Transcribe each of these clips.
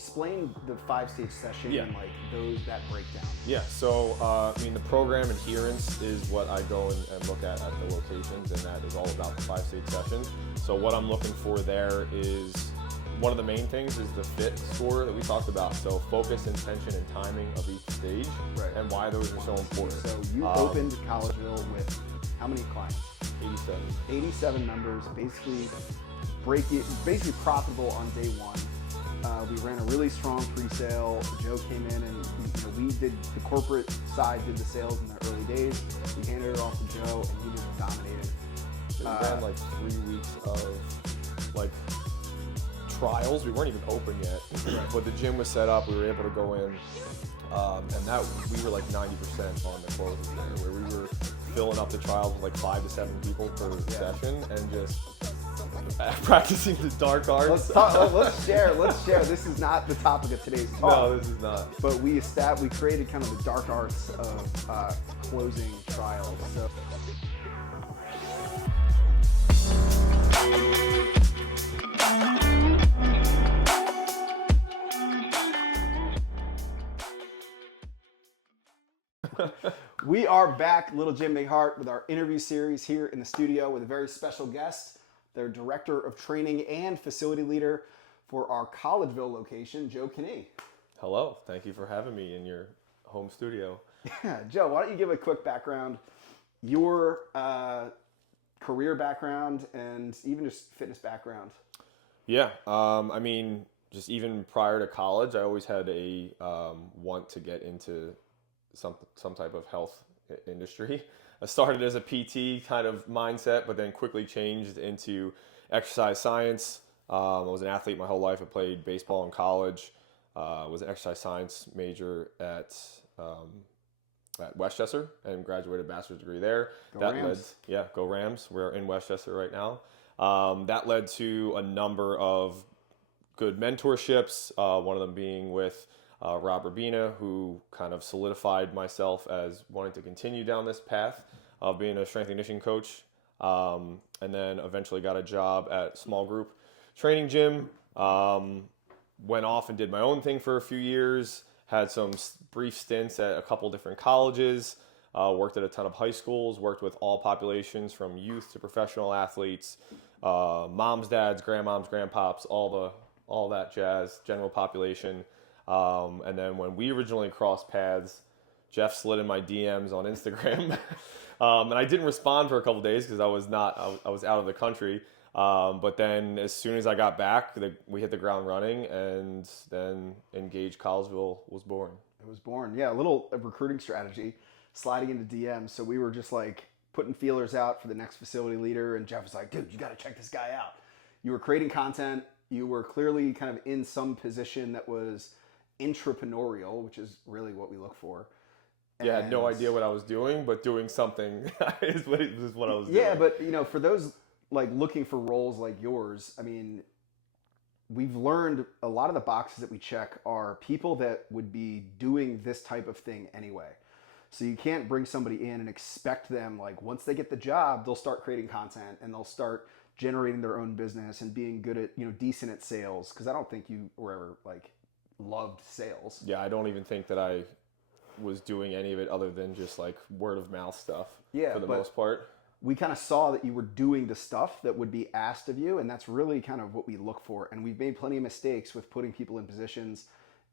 explain the 5-stage session Yeah. and like that breakdown. Yeah, so the program adherence is what I go and look at the locations, and that is all about the 5-stage session. So what I'm looking for there is, one of the main things is the fit score that we talked about. So focus, intention, and timing of each stage, Right. and why those are so important. So you opened Collegeville with how many clients? 87. 87 members, basically profitable on day one. We ran a really strong pre-sale. Joe came in and we did the corporate side, did the sales in the early days. We handed it off to Joe and he just dominated. So we ran like 3 weeks of like trials. We weren't even open yet, but the gym was set up. We were able to go in, and that we were like 90% on the closes there, where we were filling up the trials with like 5 to 7 people per session, and just practicing the dark arts. Let's share. This is not the topic of today's talk. No, this is not. But we created kind of the dark arts of closing trials. So. We are back, Little Jim Big Heart, with our interview series here in the studio with a very special guest, their Director of Training and Facility Leader for our Collegeville location, Joe Kinee. Hello, thank you for having me in your home studio. Yeah, Joe, why don't you give a quick background, your career background, and even just fitness background? Yeah, just even prior to college, I always had a want to get into some type of health industry. I started as a PT kind of mindset, but then quickly changed into exercise science. I was an athlete my whole life. I played baseball in college. Was an exercise science major at Westchester and graduated a bachelor's degree there. Go Rams. Go Rams. We're in Westchester right now. That led to a number of good mentorships, one of them being with Rob Rubina, who kind of solidified myself as wanting to continue down this path of being a strength and conditioning coach, and then eventually got a job at small group training gym. Went off and did my own thing for a few years, had some brief stints at a couple different colleges, worked at a ton of high schools, worked with all populations from youth to professional athletes, moms, dads, grandmoms, grandpops, all that jazz, general population. And then when we originally crossed paths, Jeff slid in my DMs on Instagram, and I didn't respond for a couple days because I was out of the country. But then as soon as I got back, we hit the ground running, and then Engage Collegeville was born. It was born, yeah, a little recruiting strategy, sliding into DMs. So we were just like putting feelers out for the next facility leader, and Jeff was like, dude, you got to check this guy out. You were creating content. You were clearly kind of in some position that was entrepreneurial, which is really what we look for. Yeah, I had no idea what I was doing, but doing something is what I was doing. Yeah, but for those like looking for roles like yours, I mean, we've learned a lot of the boxes that we check are people that would be doing this type of thing anyway. So you can't bring somebody in and expect them, like once they get the job, they'll start creating content and they'll start generating their own business and being good at, decent at sales. Cause I don't think you were ever like loved sales. Yeah, I don't even think that I was doing any of it other than just like word of mouth stuff for the most part. We kind of saw that you were doing the stuff that would be asked of you, and that's really kind of what we look for. And we've made plenty of mistakes with putting people in positions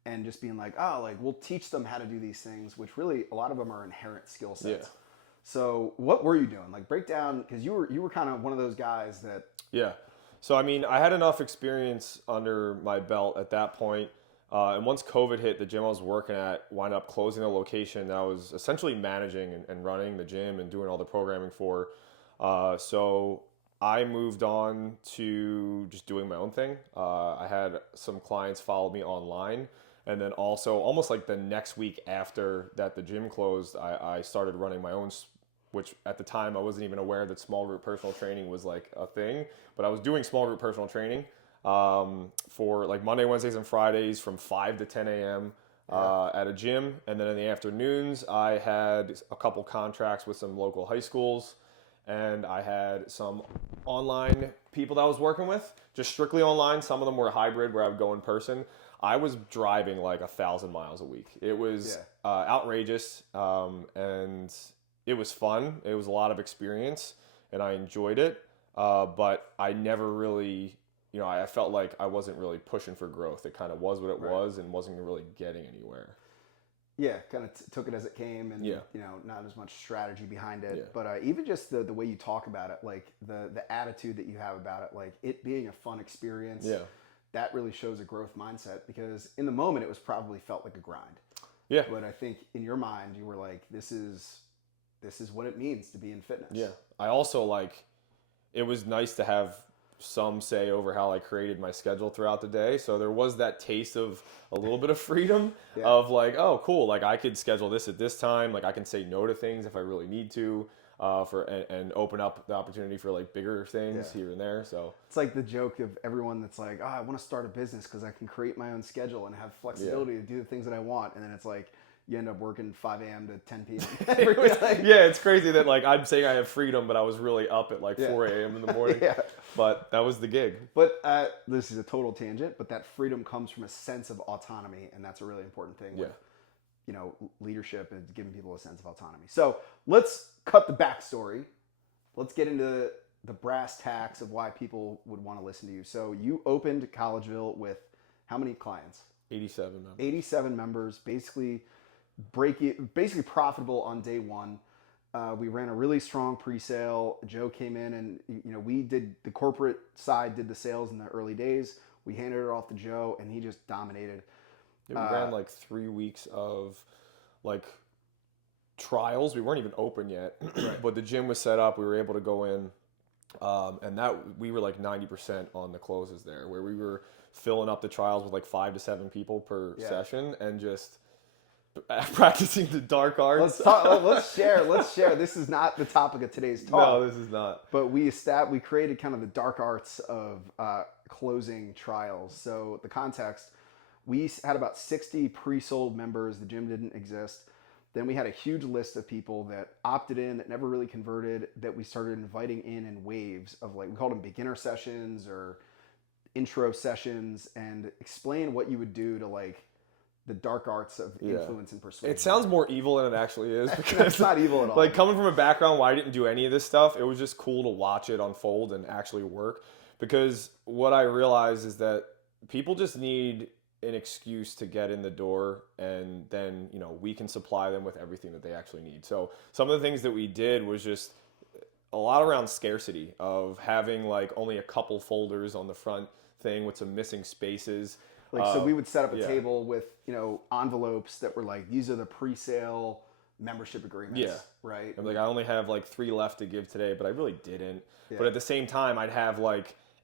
and just being like, we'll teach them how to do these things, which really a lot of them are inherent skill sets. Yeah. So what were you doing? Like break down, because you were kind of one of those guys that... Yeah. So, I had enough experience under my belt at that point. And once COVID hit, the gym I was working at wound up closing the location that I was essentially managing and running the gym and doing all the programming for. So I moved on to just doing my own thing. I had some clients follow me online. And then also almost like the next week after that the gym closed, I started running my own, which at the time I wasn't even aware that small group personal training was like a thing. But I was doing small group personal training for like Monday, Wednesdays, and Fridays from 5 to 10 a.m. At a gym. And then in the afternoons, I had a couple contracts with some local high schools. And I had some online people that I was working with, just strictly online. Some of them were hybrid where I would go in person. I was driving like 1,000 miles a week. It was outrageous, and it was fun. It was a lot of experience, and I enjoyed it. But I never really, I felt like I wasn't really pushing for growth. It kind of was what it was, and wasn't really getting anywhere. Yeah, kind of took it as it came, and not as much strategy behind it. Yeah. But even just the way you talk about it, like the attitude that you have about it, like it being a fun experience. Yeah. That really shows a growth mindset, because in the moment it was probably felt like a grind. Yeah. But I think in your mind you were like, this is what it means to be in fitness. Yeah. I also it was nice to have some say over how I created my schedule throughout the day. So there was that taste of a little bit of freedom of like, oh, cool. Like I could schedule this at this time. Like I can say no to things if I really need to, and open up the opportunity for like bigger things here and there. So it's like the joke of everyone that's like, oh, I want to start a business because I can create my own schedule and have flexibility to do the things that I want. And then it's like, you end up working 5 a.m. to 10 p.m. Yeah, it's crazy that like I'm saying I have freedom, but I was really up at like 4 a.m. in the morning. But that was the gig. But this is a total tangent, but that freedom comes from a sense of autonomy, and that's a really important thing with leadership and giving people a sense of autonomy. So let's cut the backstory. Let's get into the brass tacks of why people would want to listen to you. So you opened Collegeville with how many clients? 87 members. 87 members, basically profitable on day one. We ran a really strong pre-sale. Joe came in and, we did the corporate side, did the sales in the early days. We handed it off to Joe and he just dominated. Yeah, we ran like 3 weeks of like trials. We weren't even open yet, but the gym was set up. We were able to go in, and that we were like 90% on the closes there, where we were filling up the trials with like 5 to 7 people per session and just practicing the dark arts. Let's share. This is not the topic of today's talk. No, this is not. But we created kind of the dark arts of closing trials. So the context, we had about 60 pre-sold members. The gym didn't exist. Then we had a huge list of people that opted in, that never really converted, that we started inviting in waves of we called them beginner sessions or intro sessions, and explain what you would do to the dark arts of influence and persuasion. It sounds more evil than it actually is, because it's not evil at all. Coming from a background where I didn't do any of this stuff, it was just cool to watch it unfold and actually work. Because what I realized is that people just need an excuse to get in the door, and then we can supply them with everything that they actually need. So some of the things that we did was just a lot around scarcity of having only a couple folders on the front thing with some missing spaces. So we would set up a table with, envelopes that were these are the pre-sale membership agreements. Yeah. Right. I'm I only have 3 left to give today, but I really didn't. Yeah. But at the same time, I'd have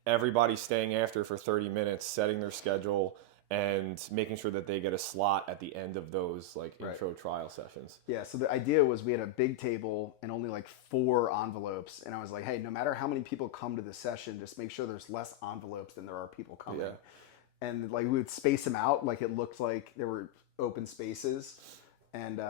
everybody staying after for 30 minutes, setting their schedule and making sure that they get a slot at the end of those intro trial sessions. Yeah. So the idea was we had a big table and only 4 envelopes. And I was like, hey, no matter how many people come to the session, just make sure there's less envelopes than there are people coming. Yeah. And we would space them out it looked like there were open spaces, and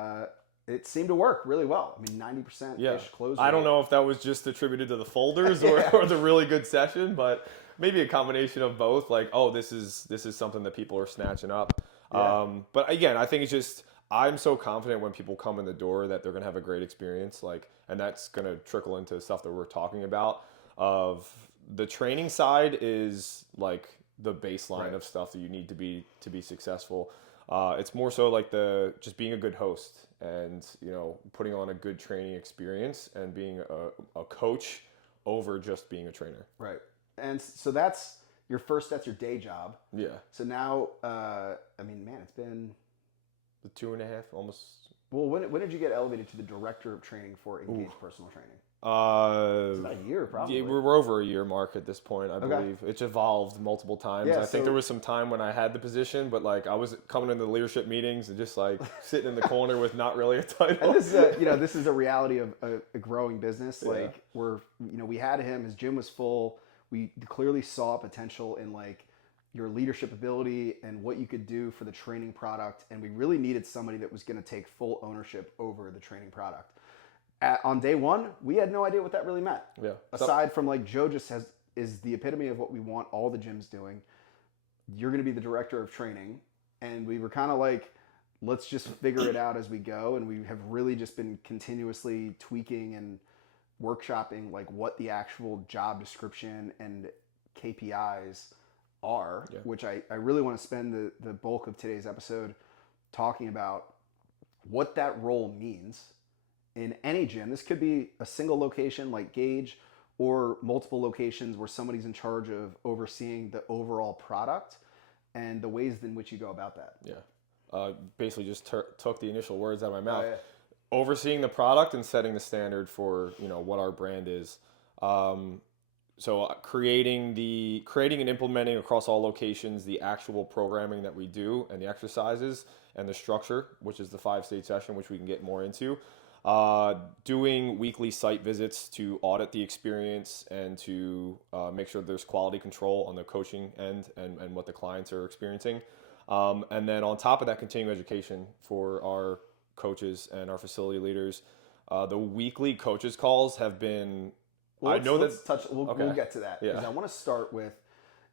it seemed to work really well. I mean, 90% close rate. I don't know if that was just attributed to the folders or the really good session, but maybe a combination of both. This is something that people are snatching up. Yeah. But again, I think it's just I'm so confident when people come in the door that they're gonna have a great experience. And that's gonna trickle into stuff that we're talking about. Of the training side is the baseline of stuff that you need to be successful. It's more so just being a good host and putting on a good training experience and being a coach over just being a trainer. Right. And so that's your day job. Yeah. So now, it's been the 2.5 almost. Well, when did you get elevated to the director of training for Engaged Personal Training? It's about a year, probably. Yeah, we're over a year mark at this point, I believe. It's evolved multiple times. Yeah, I think there was some time when I had the position, but I was coming into the leadership meetings and just sitting in the corner with not really a title. And this is a reality of a growing business. We had him, his gym was full. We clearly saw potential in your leadership ability and what you could do for the training product, and we really needed somebody that was going to take full ownership over the training product. On day one, we had no idea what that really meant. Yeah. Aside from Joe just is the epitome of what we want all the gyms doing. you're going to be the director of training. And we were kind of like, let's just figure it out as we go. And we have really just been continuously tweaking and workshopping like what the actual job description and KPIs are, Yeah. which I really want to spend the bulk of today's episode talking about what that role means in any gym. This could be a single location like Gage, or multiple locations where somebody's in charge of overseeing the overall product and the ways in which you go about that. Yeah. Basically just took the initial words out of my mouth. Oh, yeah. Overseeing the product and setting the standard for, what our brand is. So creating and implementing across all locations the actual programming that we do and the exercises and the structure, which is the 5-stage session, which we can get more into. Doing weekly site visits to audit the experience and to make sure there's quality control on the coaching end and what the clients are experiencing. And then on top of that, continuing education for our coaches and our facility leaders. The weekly coaches calls have been... Well, we'll get to that. Yeah. Because I want to start with,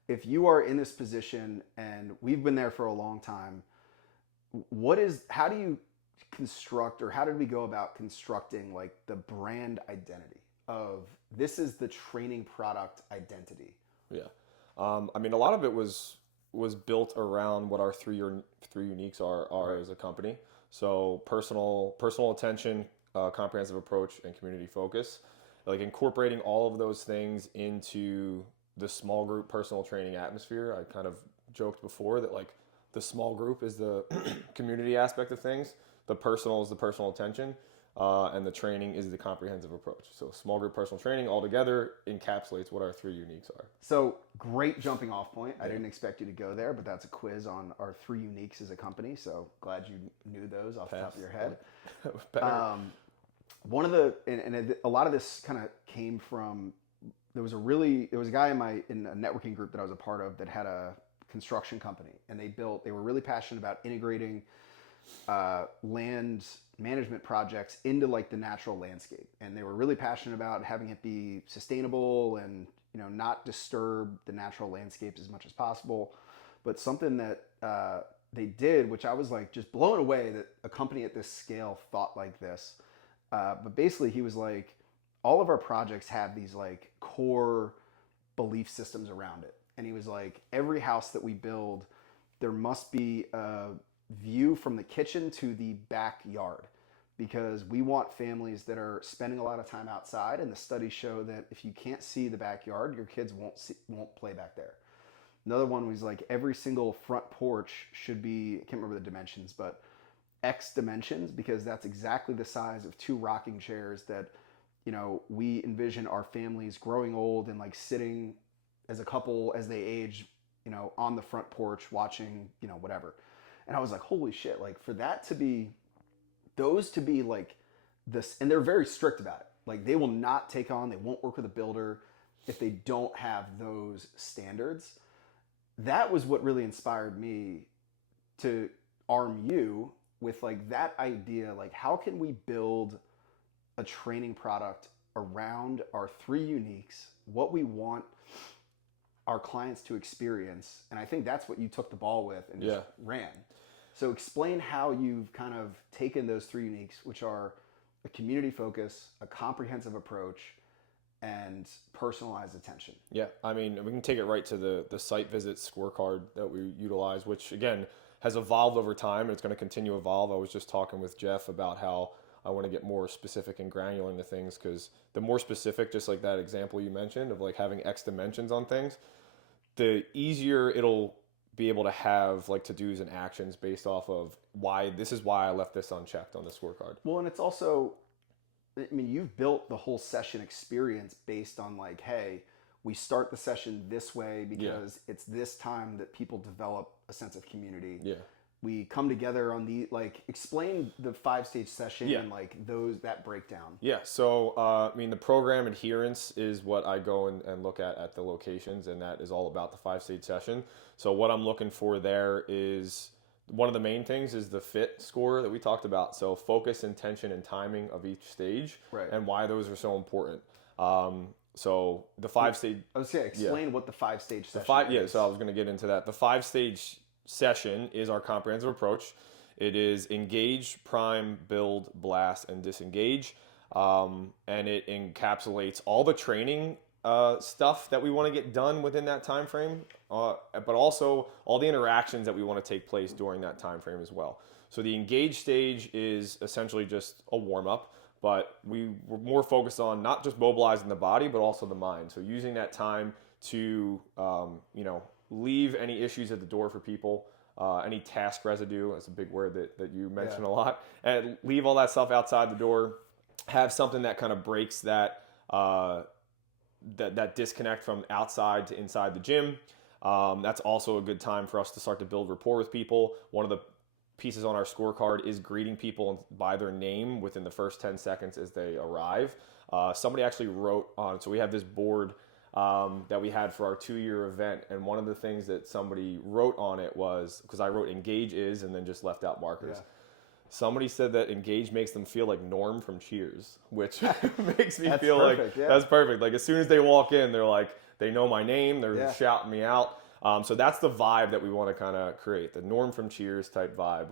if you are in this position and we've been there for a long time, how do you construct, or how did we go about constructing like the brand identity of this is the training product identity? Yeah. I mean, a lot of it was built around what our three uniques are as a company. So personal attention, comprehensive approach, and community focus. Like incorporating all of those things into the small group personal training atmosphere. I kind of joked before that like the small group is the community aspect of things. The personal is the personal attention, and the training is the comprehensive approach. So small group personal training all together encapsulates what our 3 uniques are. So great jumping off point. I didn't expect you to go there, but that's a quiz on our 3 uniques as a company. So glad you knew those off the top of your head. One of a lot of this kind of came from, there was a guy in a networking group that I was a part of that had a construction company, and they were really passionate about integrating land management projects into like the natural landscape, and they were really passionate about having it be sustainable and not disturb the natural landscapes as much as possible. But something that they did, which I was like just blown away that a company at this scale thought like this. But basically he was like, all of our projects have these like core belief systems around it. And he was like, every house that we build, there must be a view from the kitchen to the backyard, because we want families that are spending a lot of time outside. And the studies show that if you can't see the backyard, your kids won't play back there. Another one was like every single front porch should be, I can't remember the dimensions, but X dimensions, because that's exactly the size of 2 rocking chairs that, we envision our families growing old and like sitting as a couple as they age, on the front porch watching, whatever. And I was like, holy shit, like for that to be, those to be like this, and they're very strict about it. Like they won't work with a builder if they don't have those standards. That was what really inspired me to arm you with like that idea, like how can we build a training product around our 3 uniques, what we want our clients to experience. And I think that's what you took the ball with and just ran. So explain how you've kind of taken those 3 uniques, which are a community focus, a comprehensive approach, and personalized attention. Yeah, I mean, we can take it right to the site visit scorecard that we utilize, which again has evolved over time, and it's going to continue to evolve. I was just talking with Jeff about how I want to get more specific and granular into things, because the more specific, just like that example you mentioned of like having X dimensions on things, the easier it'll be able to have like to-dos and actions based off of why I left this unchecked on the scorecard. Well, and it's also, I mean, you've built the whole session experience based on like, hey, we start the session this way because it's this time that people develop a sense of community. Yeah. We come together on explain the 5-stage session and like that breakdown. Yeah. So, I mean, the program adherence is what I go and look at the locations, and that is all about the 5-stage session. So what I'm looking for there is, one of the main things is the fit score that we talked about. So focus, intention, and timing of each stage, and why those are so important. So the 5-stage. I was saying, explain what the 5-stage session is. So I was going to get into that. The 5-stage session is our comprehensive approach. It is engage, prime, build, blast, and disengage. And it encapsulates all the training stuff that we want to get done within that time frame, but also all the interactions that we want to take place during that time frame as well. So the engage stage is essentially just a warm-up, but we were more focused on not just mobilizing the body, but also the mind. So using that time to leave any issues at the door for people. Any task residue, that's a big word that you mention a lot, and leave all that stuff outside the door. Have something that kind of breaks that that disconnect from outside to inside the gym. That's also a good time for us to start to build rapport with people. One of the pieces on our scorecard is greeting people by their name within the first 10 seconds as they arrive. Somebody actually wrote on, so we have this board that we had for our 2-year event, and one of the things that somebody wrote on it was, because I wrote engage is and then just left out markers. Yeah. Somebody said that engage makes them feel like Norm from Cheers, which makes me feel perfect, like that's perfect. Like as soon as they walk in, they're like, they know my name, they're shouting me out. So that's the vibe that we want to kind of create. The Norm from Cheers type vibe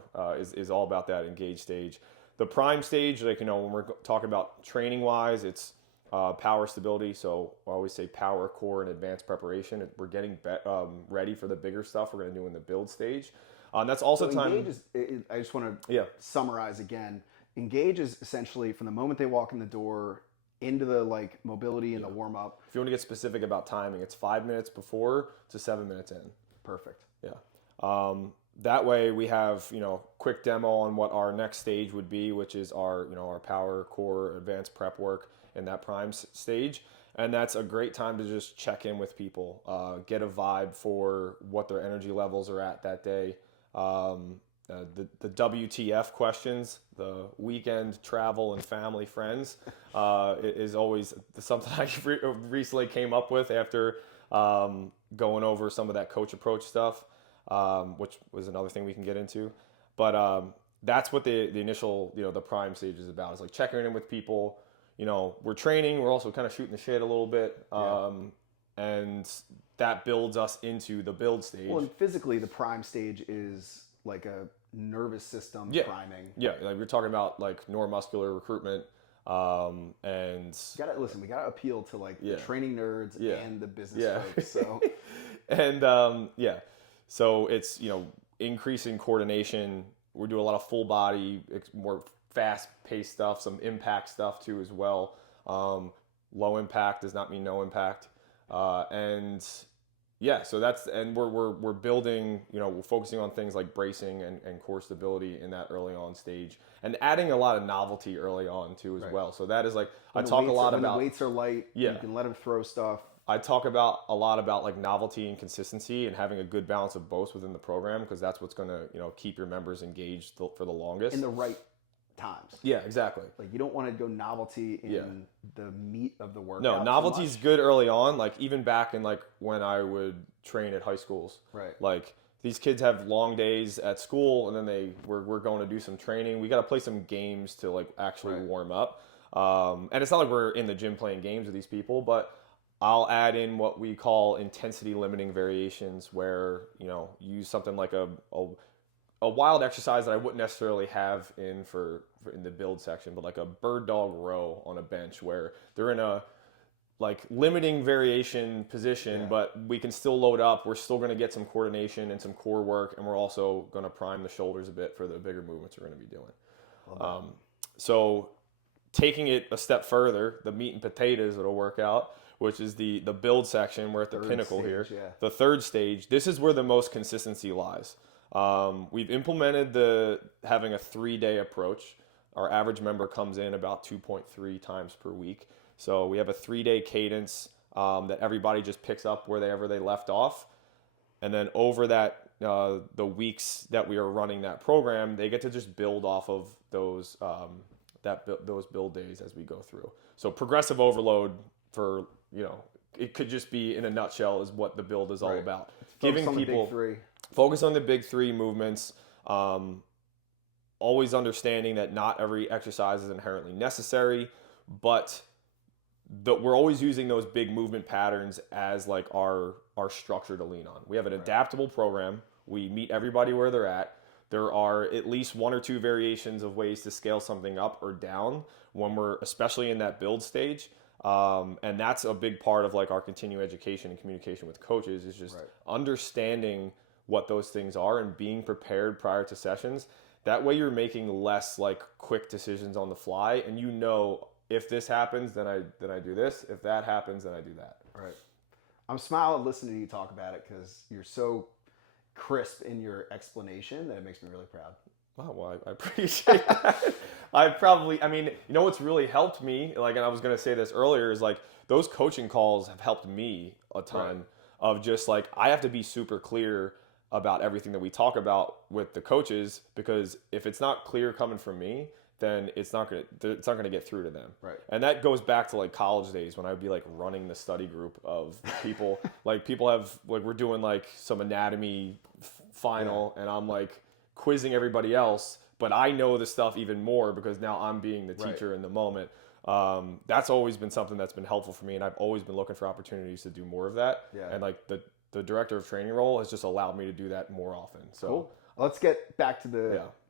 is all about that engage stage. The prime stage, like, when we're talking about training wise, it's power stability. So I always say power, core, and advanced preparation. We're getting ready for the bigger stuff we're going to do in the build stage. That's also so time. I just want to summarize again. Engage is essentially from the moment they walk in the door into the mobility and the warm up. If you want to get specific about timing, it's 5 minutes before to 7 minutes in. Perfect. Yeah. That way we have quick demo on what our next stage would be, which is our our power, core, advanced prep work in that prime stage. And that's a great time to just check in with people, get a vibe for what their energy levels are at that day. The WTF questions, the weekend travel and family friends, is always something I recently came up with after going over some of that coach approach stuff, which was another thing we can get into. But that's what the initial, the prime stage is about. It's like checking in with people. We're training, we're also kind of shooting the shit a little bit. And that builds us into the build stage. Well, and physically, the prime stage is like a nervous system priming. Yeah, like we're talking about like neuromuscular recruitment, and we gotta appeal to the training nerds and the business folks. So, and so it's increasing coordination. We're doing a lot of full body, more fast paced stuff, some impact stuff too as well. Low impact does not mean no impact. So that's, and we're building, we're focusing on things like bracing and core stability in that early on stage, and adding a lot of novelty early on too as well. So that is when the weights are light, you can let them throw stuff. I talk a lot about novelty and consistency and having a good balance of both within the program, because that's what's going to, keep your members engaged for the longest. In the right times. Yeah, exactly. You don't want to go novelty in the meat of the workout. No, novelty's good early on. Even back in when I would train at high schools. Right. These kids have long days at school, and then we're going to do some training. We got to play some games to actually warm up. And it's not like we're in the gym playing games with these people, but I'll add in what we call intensity limiting variations, where use something like a wild exercise that I wouldn't necessarily have in the build section, but like a bird dog row on a bench, where they're in a limiting variation position, but we can still load up. We're still going to get some coordination and some core work, and we're also going to prime the shoulders a bit for the bigger movements we're going to be doing. So taking it a step further, the meat and potatoes that'll work out, which is the build section. We're at the pinnacle here. The third stage, this is where the most consistency lies. We've implemented having a 3-day approach. Our average member comes in about 2.3 times per week. So we have a 3-day cadence that everybody just picks up wherever they left off. And then over that, the weeks that we are running that program, they get to just build off of those build days as we go through. So progressive overload for, it could just be, in a nutshell, is what the build is all about. Giving people focus on the big three movements, always understanding that not every exercise is inherently necessary, but we're always using those big movement patterns as like our structure to lean on. We have an adaptable program. We meet everybody where they're at. There are at least one or two variations of ways to scale something up or down when we're especially in that build stage. And that's a big part of like our continuing education and communication with coaches is just understanding what those things are and being prepared prior to sessions. That way you're making less like quick decisions on the fly, and you know, if this happens, then I do this. If that happens, then I do that. Right. I'm smiling listening to you talk about it because you're so crisp in your explanation that it makes me really proud. Oh, well, I appreciate that. I mean, you know what's really helped me, like, and I was going to say this earlier, is like those coaching calls have helped me a ton of just like, I have to be super clear about everything that we talk about with the coaches, because if it's not clear coming from me, then it's not gonna get through to them. Right. And that goes back to like college days when I would be like running the study group of people. Like people have like we're doing like some anatomy final, and I'm like quizzing everybody else, but I know the stuff even more because now I'm being the teacher in the moment. That's always been something that's been helpful for me, and I've always been looking for opportunities to do more of that. Yeah. And like the director of training role has just allowed me to do that more often. So cool. Let's get back to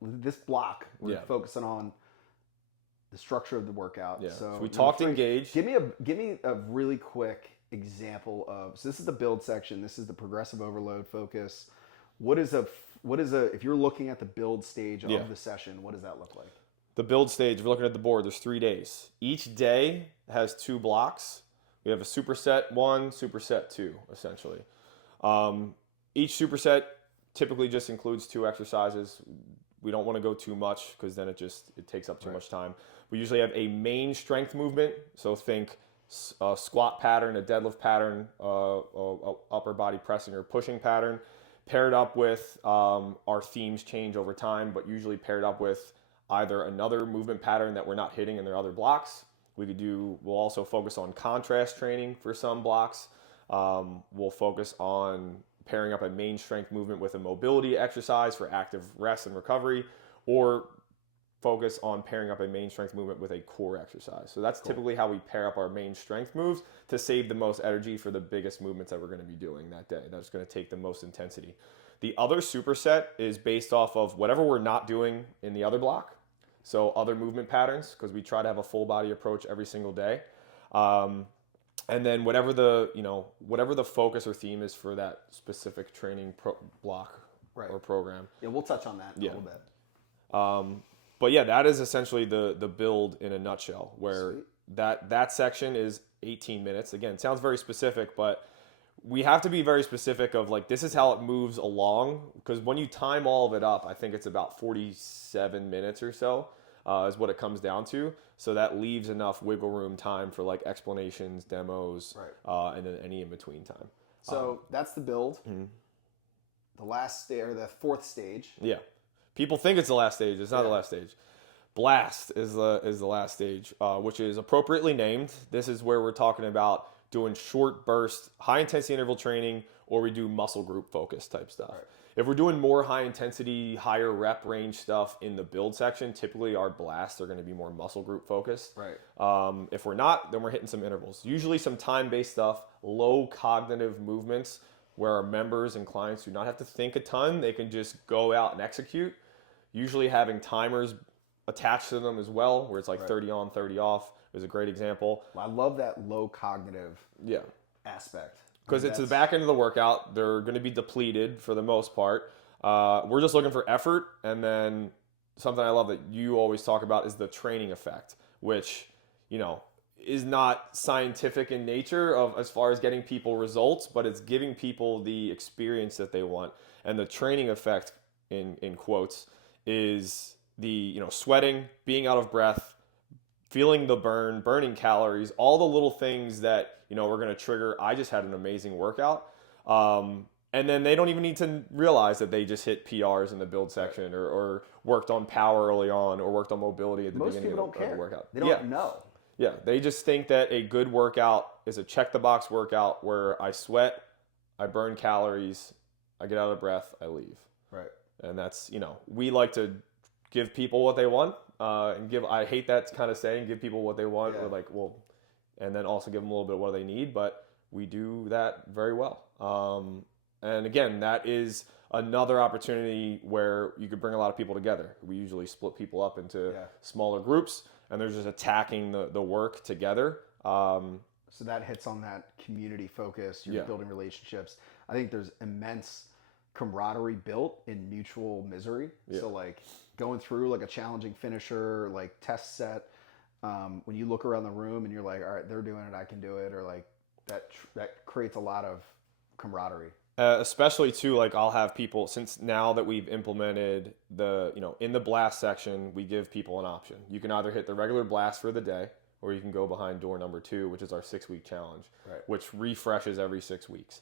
this block. We're focusing on the structure of the workout. Yeah. So we talked engage. Give me a really quick example of. So this is the build section. This is the progressive overload focus. What is a if you're looking at the build stage of the session, what does that look like? The build stage, if you're looking at the board, there's 3 days. Each day has 2 blocks. We have a superset 1, superset 2, essentially. Each superset typically just includes 2 exercises. We don't want to go too much because then it takes up too much time. We usually have a main strength movement. So think a squat pattern, a deadlift pattern, a upper body pressing or pushing pattern, paired up with our themes change over time, but usually paired up with either another movement pattern that we're not hitting in their other blocks. We'll also focus on contrast training for some blocks. We'll focus on pairing up a main strength movement with a mobility exercise for active rest and recovery, or focus on pairing up a main strength movement with a core exercise. So that's typically how we pair up our main strength moves to save the most energy for the biggest movements that we're going to be doing that day. That's going to take the most intensity. The other superset is based off of whatever we're not doing in the other block. So other movement patterns, because we try to have a full body approach every single day. And then whatever the focus or theme is for that specific training block or program. Yeah, we'll touch on that in a little bit. But yeah, that is essentially the build in a nutshell, where that section is 18 minutes. Again, it sounds very specific, but we have to be very specific of like, this is how it moves along, because when you time all of it up, I think it's about 47 minutes or so is what it comes down to. So that leaves enough wiggle room time for like explanations, demos, and then any in between time. So that's the build. Mm-hmm. The last stage, or the fourth stage. Yeah. People think it's the last stage. It's not the last stage. Blast is the last stage, which is appropriately named. This is where we're talking about doing short burst, high intensity interval training, or we do muscle group focus type stuff. Right. If we're doing more high intensity, higher rep range stuff in the build section, typically our blasts are going to be more muscle group focused. Right. If we're not, then we're hitting some intervals. Usually some time-based stuff, low cognitive movements where our members and clients do not have to think a ton. They can just go out and execute. Usually having timers attached to them as well, where it's like 30 on, 30 off is a great example. Well, I love that low cognitive aspect. Because it's the back end of the workout. They're going to be depleted for the most part. We're just looking for effort. And then something I love that you always talk about is the training effect, which, is not scientific in nature as far as getting people results, but it's giving people the experience that they want. And the training effect, in quotes, is the sweating, being out of breath, feeling the burning calories, all the little things that we're going to trigger. I just had an amazing workout, and then they don't even need to realize that they just hit PRs in the build section, or worked on power early on, or worked on mobility at the beginning of the workout. They don't know. Yeah, they just think that a good workout is a check the box workout where I sweat, I burn calories, I get out of breath, I leave. Right. And that's, we like to give people what they want, and I hate that kind of saying, give people what they want. Yeah. We're like, well, and then also give them a little bit of what they need. But we do that very well. And again, that is another opportunity where you could bring a lot of people together. We usually split people up into smaller groups, and they're just attacking the work together. So that hits on that community focus. You're building relationships. I think there's immense camaraderie built in mutual misery. Yeah. So like going through like a challenging finisher, like test set, when you look around the room and you're like, all right, they're doing it, I can do it, or like that creates a lot of camaraderie. Especially too, like I'll have people, since now that we've implemented in the blast section, we give people an option. You can either hit the regular blast for the day, or you can go behind door number 2, which is our 6-week challenge, which refreshes every 6 weeks.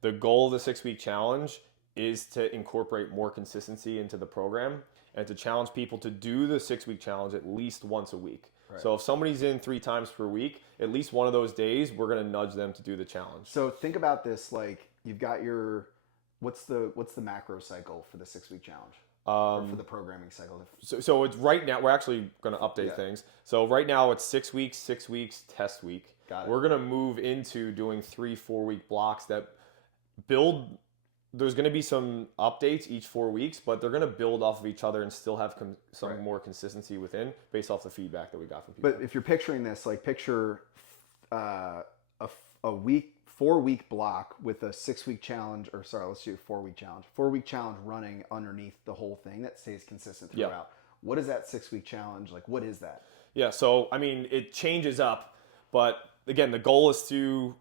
The goal of the 6-week challenge is to incorporate more consistency into the program and to challenge people to do the 6-week challenge at least once a week. Right. So if somebody's in 3 times per week, at least one of those days, we're going to nudge them to do the challenge. So think about this, like you've got what's the macro cycle for the 6-week challenge? Or for the programming cycle. So it's right now, we're actually going to update things. So right now it's 6 weeks, test week. Got it. We're going to move into doing 3-4 week blocks that build. There's going to be some updates each 4 weeks, but they're going to build off of each other and still have some more consistency within based off the feedback that we got from people. But if you're picturing this, like picture a 4-week block with a 6-week challenge, or sorry, let's do a 4-week challenge. 4-week challenge running underneath the whole thing that stays consistent throughout. Yep. What is that 6-week challenge? Like, what is that? Yeah, so, I mean, it changes up, but again, the goal is to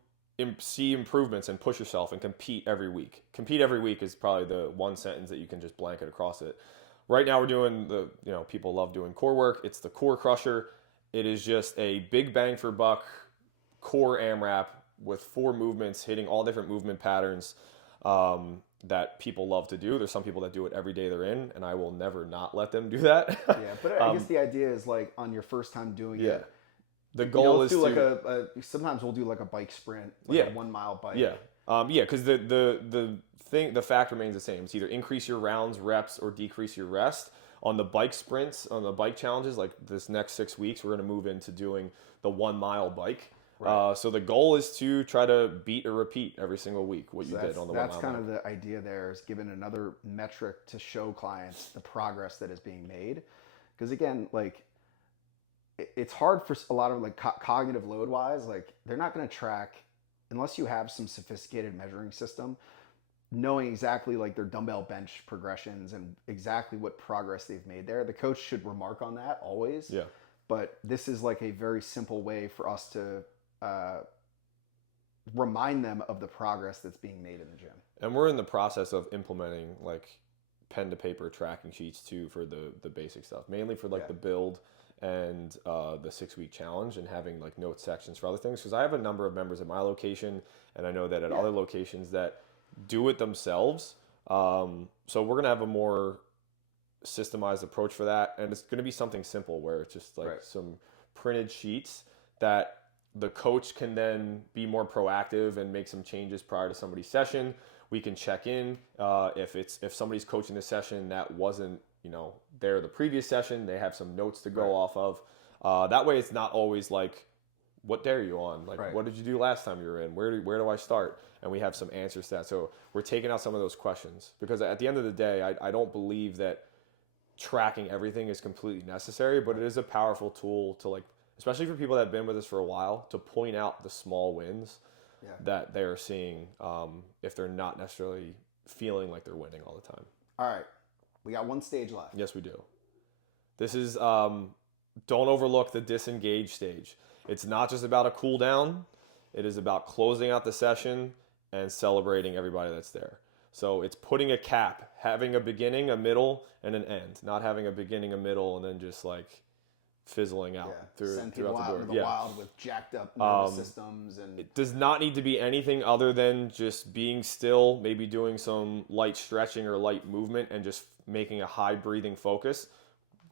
see improvements and push yourself and compete every week. Compete every week is probably the one sentence that you can just blanket across it. Right now we're doing people love doing core work. It's the core crusher. It is just a big bang for buck core AMRAP with 4 movements, hitting all different movement patterns that people love to do. There's some people that do it every day they're in, and I will never not let them do that. Yeah, but I guess the idea is like on your first time doing it. The goal is to like sometimes we'll do like a bike sprint, like a 1 mile bike. Because the fact remains the same. It's either increase your rounds, reps, or decrease your rest. On the bike sprints, on the bike challenges, like this next 6 weeks, we're going to move into doing the 1 mile bike. Right. So the goal is to try to beat or repeat every single week what you did on the 1 mile bike. That's kind of the idea there, is giving another metric to show clients the progress that is being made. Because again, like it's hard for a lot of like cognitive load wise, like they're not going to track unless you have some sophisticated measuring system, knowing exactly like their dumbbell bench progressions and exactly what progress they've made there. The coach should remark on that always. Yeah. But this is like a very simple way for us to remind them of the progress that's being made in the gym. And we're in the process of implementing like pen to paper tracking sheets too for the basic stuff, mainly for like the build and the 6-week challenge, and having like note sections for other things, because I have a number of members at my location, and I know that at other locations that do it themselves. So we're gonna have a more systemized approach for that, and it's gonna be something simple where it's just like some printed sheets that the coach can then be more proactive and make some changes prior to somebody's session. We can check in if somebody's coaching the session that wasn't there the previous session, they have some notes to go off of. That way it's not always like, what day are you on? Like, what did you do last time you were in? Where do I start? And we have some answers to that. So we're taking out some of those questions, because at the end of the day, I don't believe that tracking everything is completely necessary, but it is a powerful tool to, like, especially for people that have been with us for a while, to point out the small wins that they're seeing if they're not necessarily feeling like they're winning all the time. All right. We got 1 stage left. Yes, we do. This is, don't overlook the disengage stage. It's not just about a cool down. It is about closing out the session and celebrating everybody that's there. So it's putting a cap, having a beginning, a middle, and an end. Not having a beginning, a middle, and then just like fizzling out throughout the door. In the wild with jacked up nervous systems, and it does not need to be anything other than just being still, maybe doing some light stretching or light movement, and just making a high breathing focus.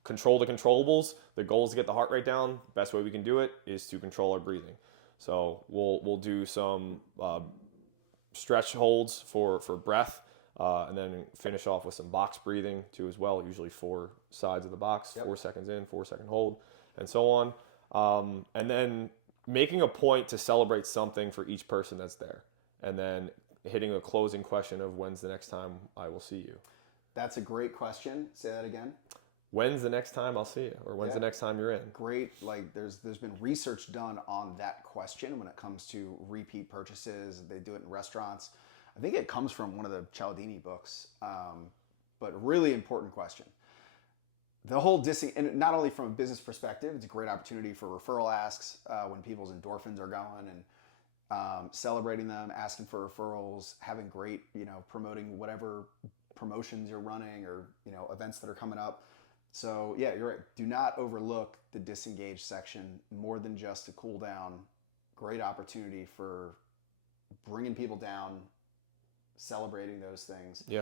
Control the controllables. The goal is to get the heart rate down. Best way we can do it is to control our breathing. So we'll do some stretch holds for breath, and then finish off with some box breathing too as well. Usually 4 sides of the box, 4 seconds in, 4 second hold, and so on. And then making a point to celebrate something for each person that's there, and then hitting a closing question of when's the next time I will see you. That's a great question. Say that again. When's the next time I'll see you, or when's the next time you're in? Great. Like there's been research done on that question when it comes to repeat purchases. They do it in restaurants. I think it comes from one of the Cialdini books, but really important question. The whole and not only from a business perspective, it's a great opportunity for referral asks when people's endorphins are going, and celebrating them, asking for referrals, having great, promoting whatever promotions you're running, or events that are coming up. So yeah, you're right. Do not overlook the disengage section. More than just a cool down. Great opportunity for bringing people down, celebrating those things. Yeah.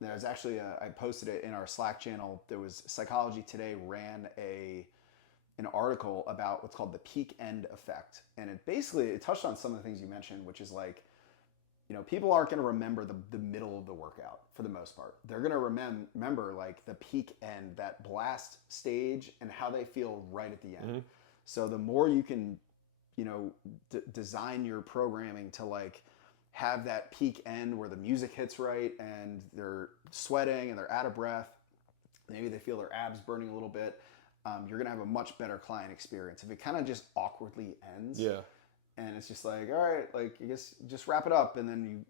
There's actually I posted it in our Slack channel. There was Psychology Today ran an article about what's called the peak end effect, and it touched on some of the things you mentioned, which is like, people aren't going to remember the middle of the workout for the most part. They're going to remember like the peak end, that blast stage, and how they feel right at the end. Mm-hmm. So the more you can, design your programming to like have that peak end where the music hits right and they're sweating and they're out of breath, maybe they feel their abs burning a little bit, you're going to have a much better client experience. If it kind of just awkwardly ends, and it's just like, all right, like, I guess just wrap it up, and then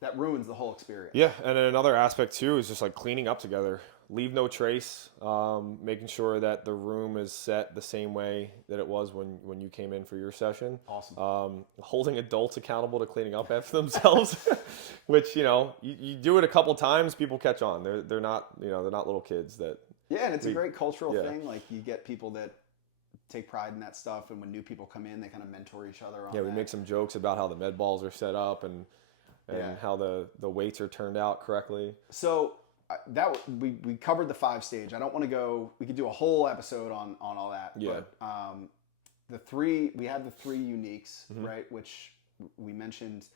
that ruins the whole experience. Yeah, and then another aspect too is just like cleaning up together. Leave no trace, making sure that the room is set the same way that it was when you came in for your session. Awesome. Holding adults accountable to cleaning up after themselves, which, you do it a couple times, people catch on. They're not little kids that. Yeah, and it's a great cultural thing. Like, you get people that take pride in that stuff, and when new people come in, they kind of mentor each other on we make some jokes about how the med balls are set up and how the weights are turned out correctly. So we covered the 5-stage. I don't want to go. We could do a whole episode on all that. Yeah. But we have the 3 uniques, mm-hmm. right? Which we mentioned,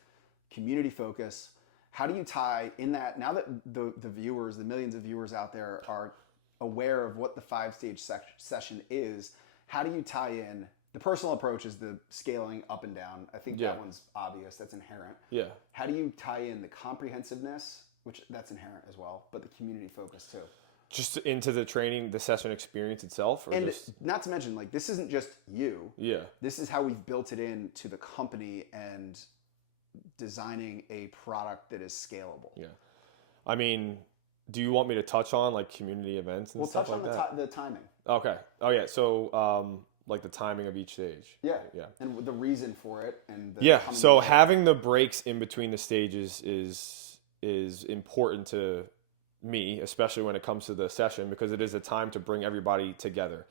community focus. How do you tie in that, now that the viewers, the millions of viewers out there, are aware of what the 5-stage session is? How do you tie in? The personal approach is the scaling up and down. I think that one's obvious. That's inherent. Yeah. How do you tie in the comprehensiveness, which that's inherent as well, but the community focus too? Just into the training, the session experience itself? And not to mention, like, this isn't just you. Yeah. This is how we've built it into the company and designing a product that is scalable. Yeah. I mean, do you want me to touch on like community events and stuff like that? We'll touch on the timing. Okay. Oh yeah. So like the timing of each stage. Yeah. Yeah. And the reason for it and so having the breaks in between the stages is important to me, especially when it comes to the session, because it is a time to bring everybody together.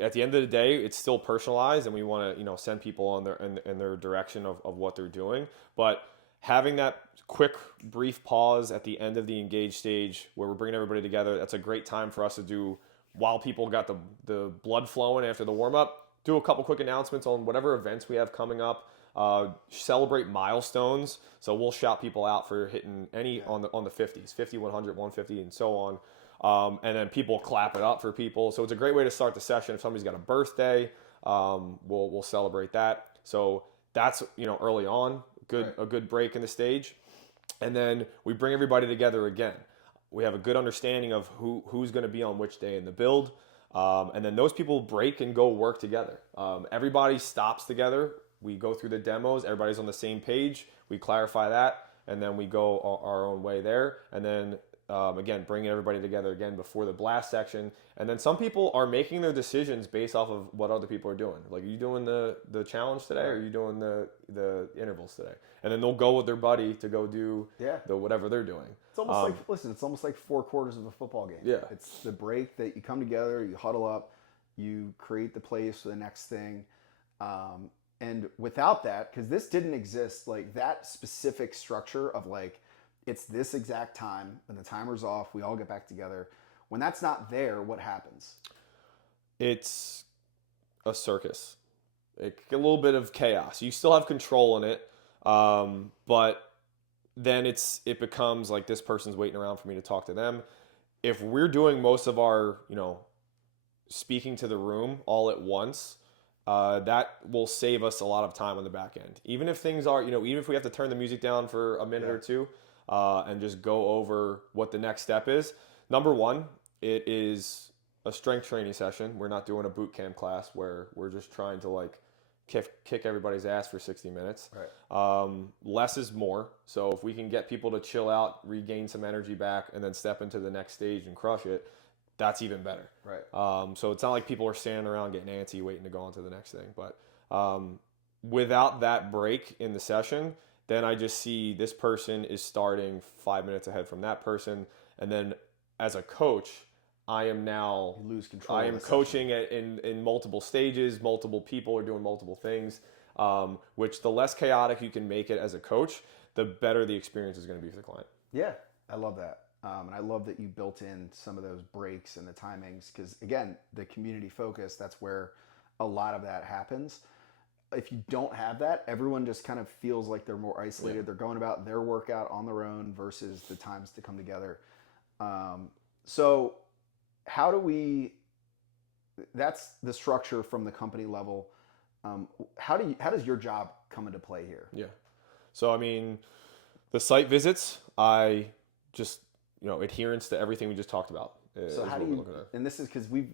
At the end of the day, it's still personalized, and we want to send people on their direction of what they're doing. But having that quick, brief pause at the end of the engage stage where we're bringing everybody together, that's a great time for us to do, while people got the blood flowing after the warm-up, do a couple quick announcements on whatever events we have coming up, celebrate milestones. So we'll shout people out for hitting any on the 50s, 50, 100, 150, and so on. And then people clap it up for people. So it's a great way to start the session. If somebody's got a birthday, we'll celebrate that. So that's, early on, a good break in the stage. And then we bring everybody together again. We have a good understanding of who's going to be on which day in the build. And then those people break and go work together. Everybody stops together. We go through the demos. Everybody's on the same page. We clarify that. And then we go our own way there. And then, again, bringing everybody together again before the blast section. And then some people are making their decisions based off of what other people are doing. Like, are you doing the challenge today, or are you doing the intervals today? And then they'll go with their buddy to go do the whatever they're doing. It's almost it's almost like 4 quarters of a football game. Yeah. It's the break that you come together, you huddle up, you create the plays for the next thing. And without that, because this didn't exist, like that specific structure of like, it's this exact time, when the timer's off, we all get back together. When that's not there, what happens? It's a circus. A little bit of chaos. You still have control in it, but then it becomes like, this person's waiting around for me to talk to them. If we're doing most of our, speaking to the room all at once, that will save us a lot of time on the back end. Even if things are, even if we have to turn the music down for a minute or two and just go over what the next step is. Number one, it is a strength training session. We're not doing a boot camp class where we're just trying to like kick everybody's ass for 60 minutes. Right. Less is more. So if we can get people to chill out, regain some energy back, and then step into the next stage and crush it, that's even better. Right. So it's not like people are standing around getting antsy waiting to go on to the next thing. But without that break in the session, then I just see this person is starting 5 minutes ahead from that person. And then as a coach, I am now You lose control. I am coaching in multiple stages. Multiple people are doing multiple things, which the less chaotic you can make it as a coach, the better the experience is going to be for the client. Yeah, I love that. And I love that you built in some of those breaks and the timings because, again, the community focus, that's where a lot of that happens. If you don't have that, everyone just kind of feels like they're more isolated. Yeah. They're going about their workout on their own versus the times to come together. So how do we, that's the structure from the company level. How does your job come into play here? Yeah. So, I mean, the site visits, I just, adherence to everything we just talked about. So how do you, and this is because we've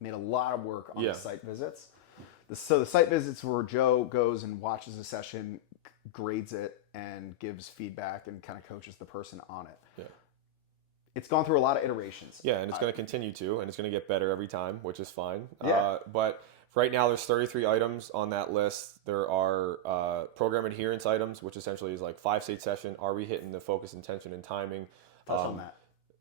made a lot of work on the site visits. So the site visits where Joe goes and watches a session, grades it, and gives feedback and kind of coaches the person on it. Yeah. It's gone through a lot of iterations. Yeah, and it's going to continue to, and it's going to get better every time, which is fine. Yeah. But right now, there's 33 items on that list. There are program adherence items, which essentially is like 5-stage session. Are we hitting the focus, intention, and timing? Touch on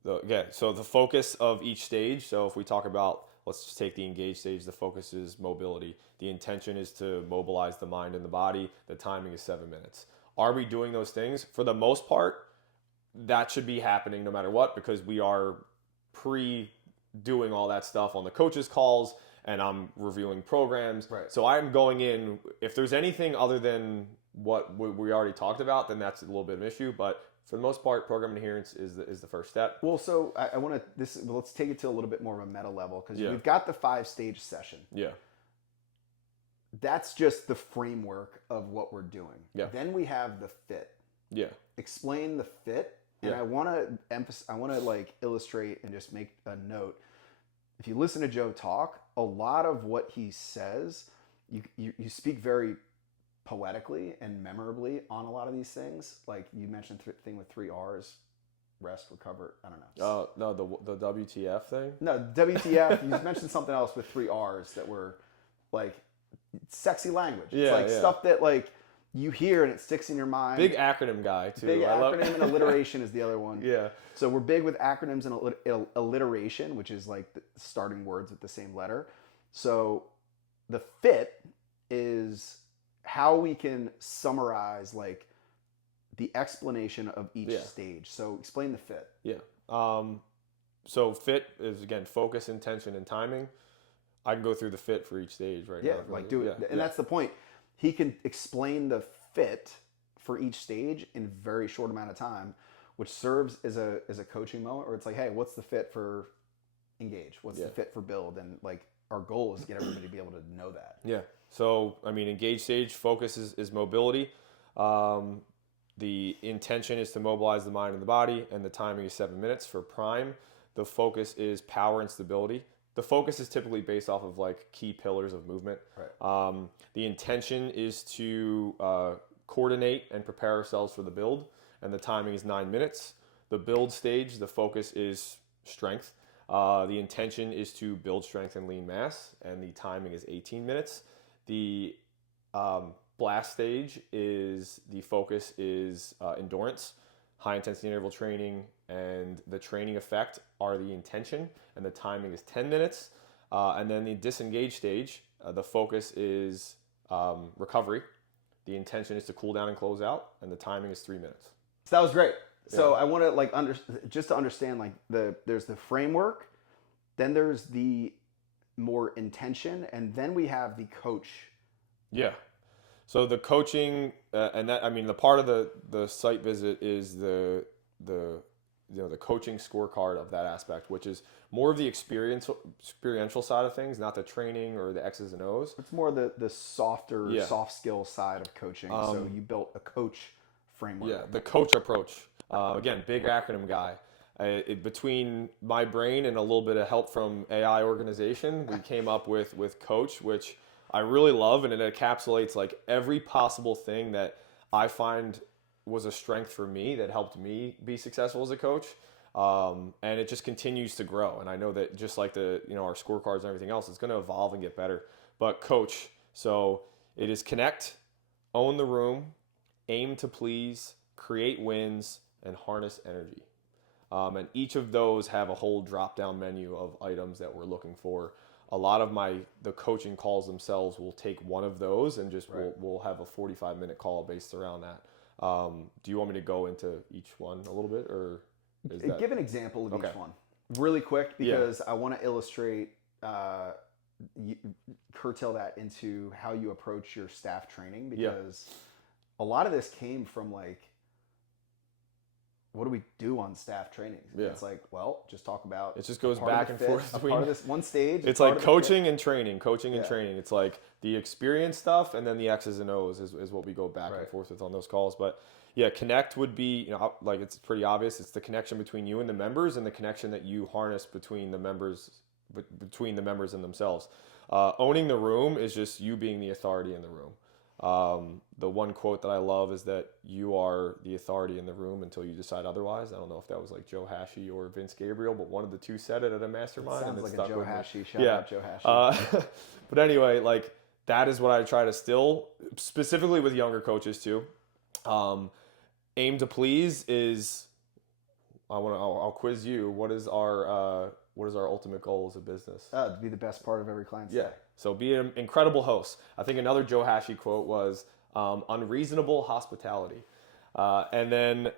that. So the focus of each stage. So if we talk about, let's just take the engage stage. The focus is mobility. The intention is to mobilize the mind and the body. The timing is 7 minutes. Are we doing those things? For the most part, that should be happening no matter what, because we are doing all that stuff on the coaches' calls, and I'm reviewing programs. Right. So I'm going in, if there's anything other than what we already talked about, then that's a little bit of an issue. But for the most part, program adherence is the first step. Well, so I want to, let's take it to a little bit more of a meta level, because we've got the 5-stage session. Yeah. That's just the framework of what we're doing. Yeah. Then we have the fit. Yeah. Explain the fit. And I want to like illustrate and just make a note. If you listen to Joe talk, a lot of what he says, you speak very poetically and memorably on a lot of these things. Like you mentioned the thing with 3 R's, rest, recover. I don't know. No, the WTF thing? No, WTF. You mentioned something else with 3 R's that were like sexy language. It's like stuff that like you hear and it sticks in your mind. Big acronym guy too. Big acronym and alliteration is the other one. Yeah. So we're big with acronyms and alliteration, which is like starting words with the same letter. So the fit is how we can summarize like the explanation of each stage. So explain the fit. Yeah. So fit is, again, focus, intention, and timing. I can go through the fit for each stage right now. Yeah, like do it. And that's the point. He can explain the fit for each stage in a very short amount of time, which serves as a coaching moment where it's like, hey, what's the fit for engage? What's the fit for build? And like our goal is to get everybody to be able to know that. Yeah. So, I mean, engage stage focus is mobility. The intention is to mobilize the mind and the body, and the timing is 7 minutes. For prime, the focus is power and stability. The focus is typically based off of like key pillars of movement. Right. The intention is to coordinate and prepare ourselves for the build, and the timing is 9 minutes. The build stage, the focus is strength. The intention is to build strength and lean mass, and the timing is 18 minutes. The blast stage is the focus is endurance, high intensity interval training, and the training effect are the intention, and the timing is 10 minutes. And then the disengage stage, the focus is recovery. The intention is to cool down and close out, and the timing is 3 minutes. So that was great. So I want to like just to understand like there's the framework, then there's the more intention, and then we have the coach. Yeah. So the coaching and that, I mean, the part of the site visit is the the coaching scorecard of that aspect, which is more of the experiential side of things, not the training or the X's and O's. It's more the softer, soft skill side of coaching. So you built a coach framework. Yeah, the coach approach. Again, big acronym guy. Between my brain and a little bit of help from AI organization, we came up with coach, which I really love, and it encapsulates like every possible thing that I find was a strength for me that helped me be successful as a coach. And it just continues to grow. And I know that just like our scorecards and everything else, it's going to evolve and get better. But coach, so it is connect, own the room, aim to please, create wins, and harness energy. And each of those have a whole drop-down menu of items that we're looking for. A lot of the coaching calls themselves will take one of those and just we'll have a 45-minute call based around that. Do you want me to go into each one a little bit, or give an example of each one really quick, because I want to illustrate, curtail that into how you approach your staff training, because a lot of this came from like, what do we do on staff trainings? Yeah. It's like, well, just talk about. It just goes back and forth between part of this one stage. It's like coaching and training, and training. It's like the experience stuff, and then the X's and O's is what we go back and forth with on those calls. But yeah, connect would be, like it's pretty obvious. It's the connection between you and the members, and the connection that you harness between the members and themselves. Owning the room is just you being the authority in the room. The one quote that I love is that you are the authority in the room until you decide otherwise. I don't know if that was like Joe Hashi or Vince Gabriel, but one of the two said it at a mastermind. Sounds like a Joe Hashi. Shout out Joe Hashi. But anyway, like that is what I try to still, specifically with younger coaches too. Aim to please is, I'll quiz you. What is our ultimate goal as a business? To be the best part of every client's day. So be an incredible host. I think another Joe Hashi quote was unreasonable hospitality. And then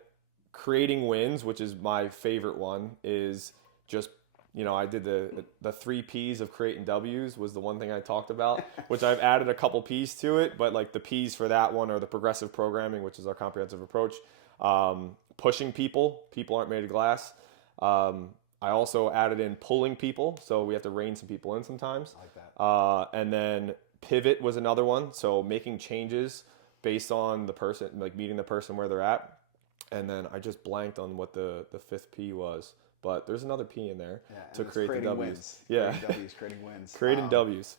creating wins, which is my favorite one, is just, I did the 3 P's of creating W's was the one thing I talked about, which I've added a couple P's to it. But like the P's for that one are the progressive programming, which is our comprehensive approach. Pushing people. People aren't made of glass. I also added in pulling people, so we have to rein some people in sometimes. I like that. And then pivot was another one, so making changes based on the person, like meeting the person where they're at. And then I just blanked on what the 5th P was, but there's another P in there to create the W's. Wins. Yeah, creating wins. Creating W's.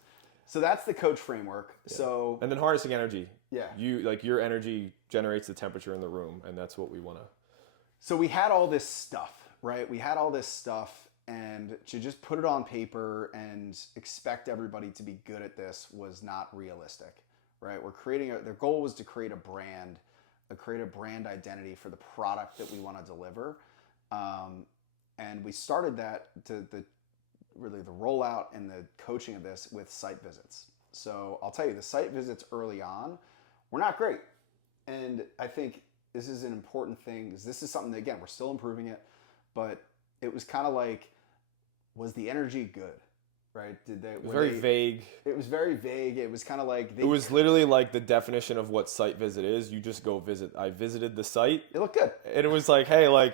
So that's the coach framework. Yeah. So and then harnessing energy. Yeah, your energy generates the temperature in the room, and that's what we want to. So we had all this stuff. Right, we had all this stuff, and to just put it on paper and expect everybody to be good at this was not realistic. Right, we're creating their goal was to create a brand identity for the product that we want to deliver, and we started that the rollout and the coaching of this with site visits. So I'll tell you, the site visits early on were not great, and I think this is an important thing because this is something that, again, we're still improving it. But it was kind of like, was the energy good, right? It was very vague. It was very vague. It was kind of like... It was literally like the definition of what site visit is. You just go visit. I visited the site. It looked good. And it was like, hey, like,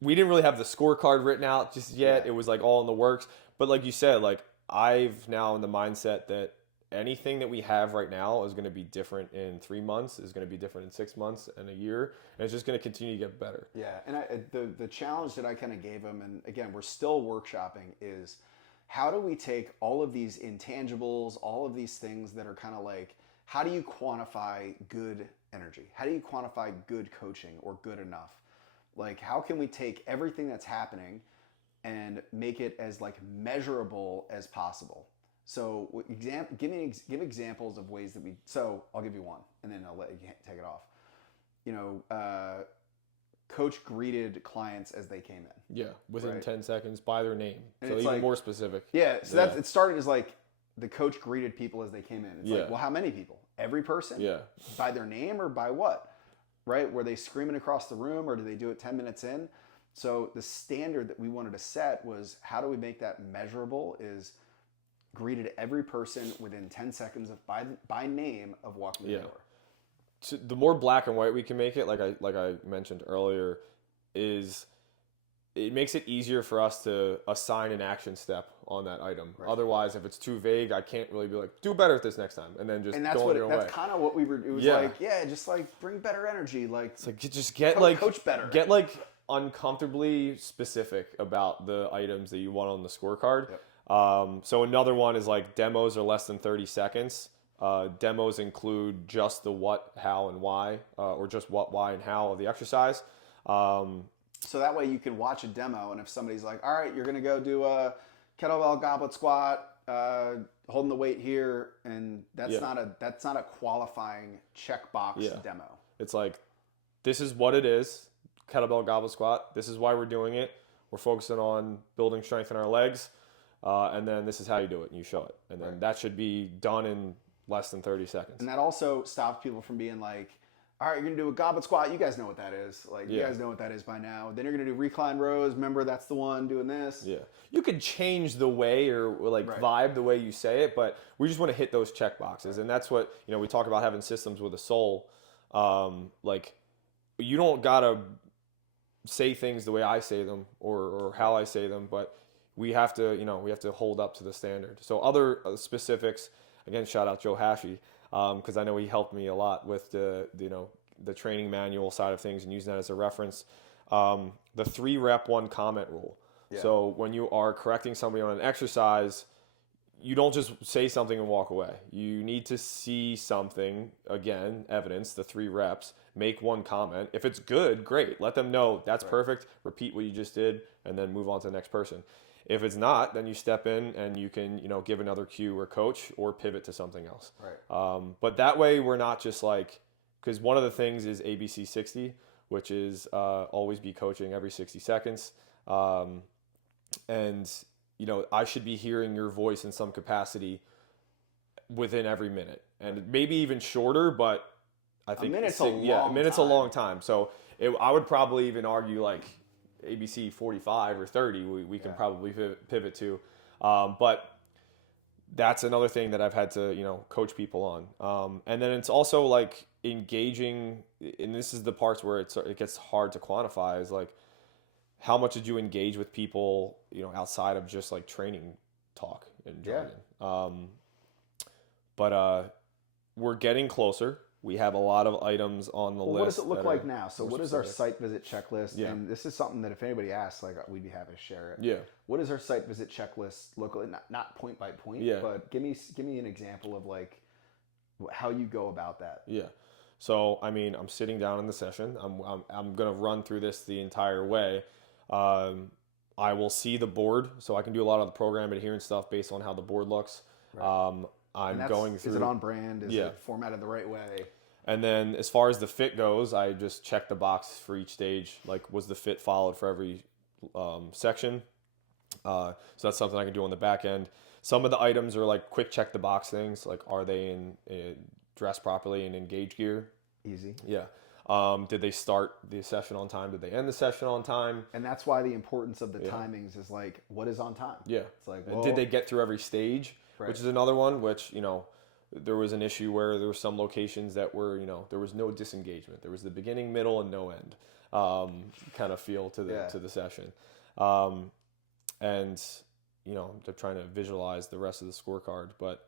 we didn't really have the scorecard written out just yet. Yeah. It was like all in the works. But like you said, like, I've now in the mindset that anything that we have right now is going to be different in 3 months, is going to be different in 6 months and a year, and it's just going to continue to get better. Yeah, and the challenge that I kind of gave them, and again, we're still workshopping, is how do we take all of these intangibles, all of these things that are kind of like, how do you quantify good energy? How do you quantify good coaching or good enough? Like, how can we take everything that's happening and make it as like measurable as possible? So give examples of ways that so I'll give you one and then I'll let you take it off. Coach greeted clients as they came in. Yeah, within 10 seconds by their name. So even like, more specific. Yeah, so it started as like the coach greeted people as they came in. It's like, well, how many people? Every person? Yeah. By their name or by what? Right? Were they screaming across the room or did they do it 10 minutes in? So the standard that we wanted to set was, how do we make that measurable, is greeted every person within 10 seconds of by name of walking the door. So the more black and white we can make it, like I mentioned earlier, is it makes it easier for us to assign an action step on that item. Right. Otherwise, if it's too vague, I can't really be like, do better at this next time, and then just And that's go on your way. that's kind of what we were. It was like, just like bring better energy. Like It's like just get coach better. Get like uncomfortably specific about the items that you want on the scorecard. Yep. So another one is like demos are less than 30 seconds. Demos include just the what, how, and why, or just what, why, and how of the exercise. So that way you can watch a demo, and if somebody's like, all right, you're going to go do a kettlebell goblet squat, holding the weight here, and that's not a qualifying checkbox demo. It's like, this is what it is, kettlebell goblet squat. This is why we're doing it. We're focusing on building strength in our legs, and then this is how you do it, and you show it. And then that should be done in less than 30 seconds. And that also stops people from being like, all right, you're going to do a goblet squat. You guys know what that is. Like, you guys know what that is by now. Then you're going to do recline rows. Remember, that's the one doing this. Yeah. You could change the way or like vibe the way you say it, but we just want to hit those check boxes. And that's what, we talk about having systems with a soul. Like, you don't got to say things the way I say them or how I say them, but we have to, we have to hold up to the standard. So other specifics, again, shout out Joe Hashi. Because I know he helped me a lot with the training manual side of things and using that as a reference. The 3 rep 1 comment rule. Yeah. So when you are correcting somebody on an exercise, you don't just say something and walk away. You need to see something, again, evidence, the 3 reps, make 1 comment. If it's good, great. Let them know that's perfect. Repeat what you just did and then move on to the next person. If it's not, then you step in and you can, give another cue or coach or pivot to something else. Right. But that way we're not just like, because one of the things is ABC 60, which is always be coaching every 60 seconds. And, I should be hearing your voice in some capacity within every minute. And maybe even shorter, but I think a minute's a long time. So I would probably even argue like, ABC 45 or 30 we can probably pivot to, but that's another thing that I've had to coach people on, and then it's also like engaging, and this is the parts where it gets hard to quantify, is like how much did you engage with people outside of just like training talk and jargon. But we're getting closer. We have a lot of items on the list. What does it look like now? So what is our site visit checklist? Yeah. And this is something that if anybody asks, like, we'd be happy to share it. Yeah. What is our site visit checklist locally? Not point by point, but give me an example of like how you go about that. Yeah. So, I mean, I'm sitting down in the session. I'm going to run through this the entire way. I will see the board, so I can do a lot of the program adherence stuff based on how the board looks. Right. I'm going through. Is it on brand? Is it formatted the right way? And then as far as the fit goes, I just check the box for each stage. Like, was the fit followed for every section? So that's something I can do on the back end. Some of the items are like quick check the box things. Like, are they in dressed properly and engage gear? Easy. Yeah. Did they start the session on time? Did they end the session on time? And that's why the importance of the timings is like, what is on time? Yeah. It's like, did they get through every stage? Right. Which is another one, which, there was an issue where there were some locations that were, there was no disengagement. There was the beginning, middle, and no end kind of feel to the session. And, they're trying to visualize the rest of the scorecard. But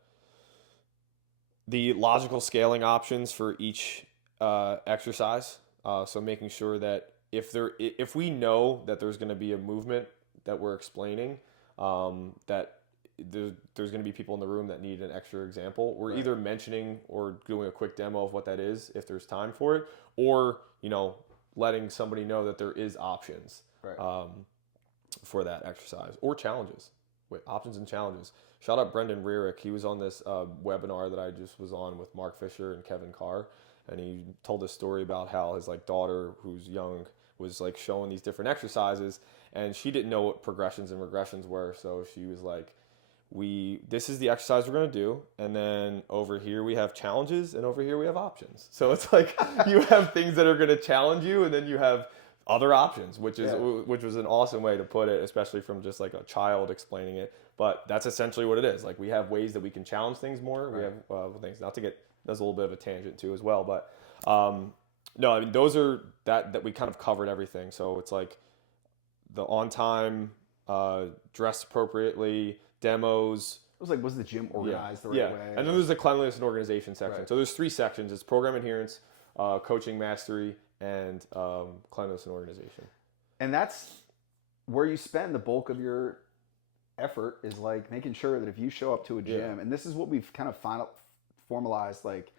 the logical scaling options for each exercise, so making sure that if we know that there's going to be a movement that we're explaining, that there's going to be people in the room that need an extra example. We're either mentioning or doing a quick demo of what that is if there's time for it, or letting somebody know that there is options for that exercise, or challenges. Options and challenges. Shout out Brendan Rearick. He was on this webinar that I just was on with Mark Fisher and Kevin Carr, and he told a story about how his daughter, who's young, was showing these different exercises, and she didn't know what progressions and regressions were, so she was like, this is the exercise we're going to do, and then over here we have challenges, and over here we have options. So it's like you have things that are going to challenge you, and then you have other options, which was an awesome way to put it, especially from just like a child explaining it. But that's essentially what it is. Like, we have ways that we can challenge things more. We have things, not to get, that's a little bit of a tangent too as well, but No, I mean those are that we kind of covered everything. So it's like the on time, dressed appropriately, demos. It was like, was the gym Yeah, organized the right yeah. way? And then Like, there's the cleanliness and organization section. right. So there's three sections. It's program adherence, coaching mastery, and cleanliness and organization. And that's where you spend the bulk of your effort, is like making sure that if you show up to a gym, and this is what we've kind of formalized, like,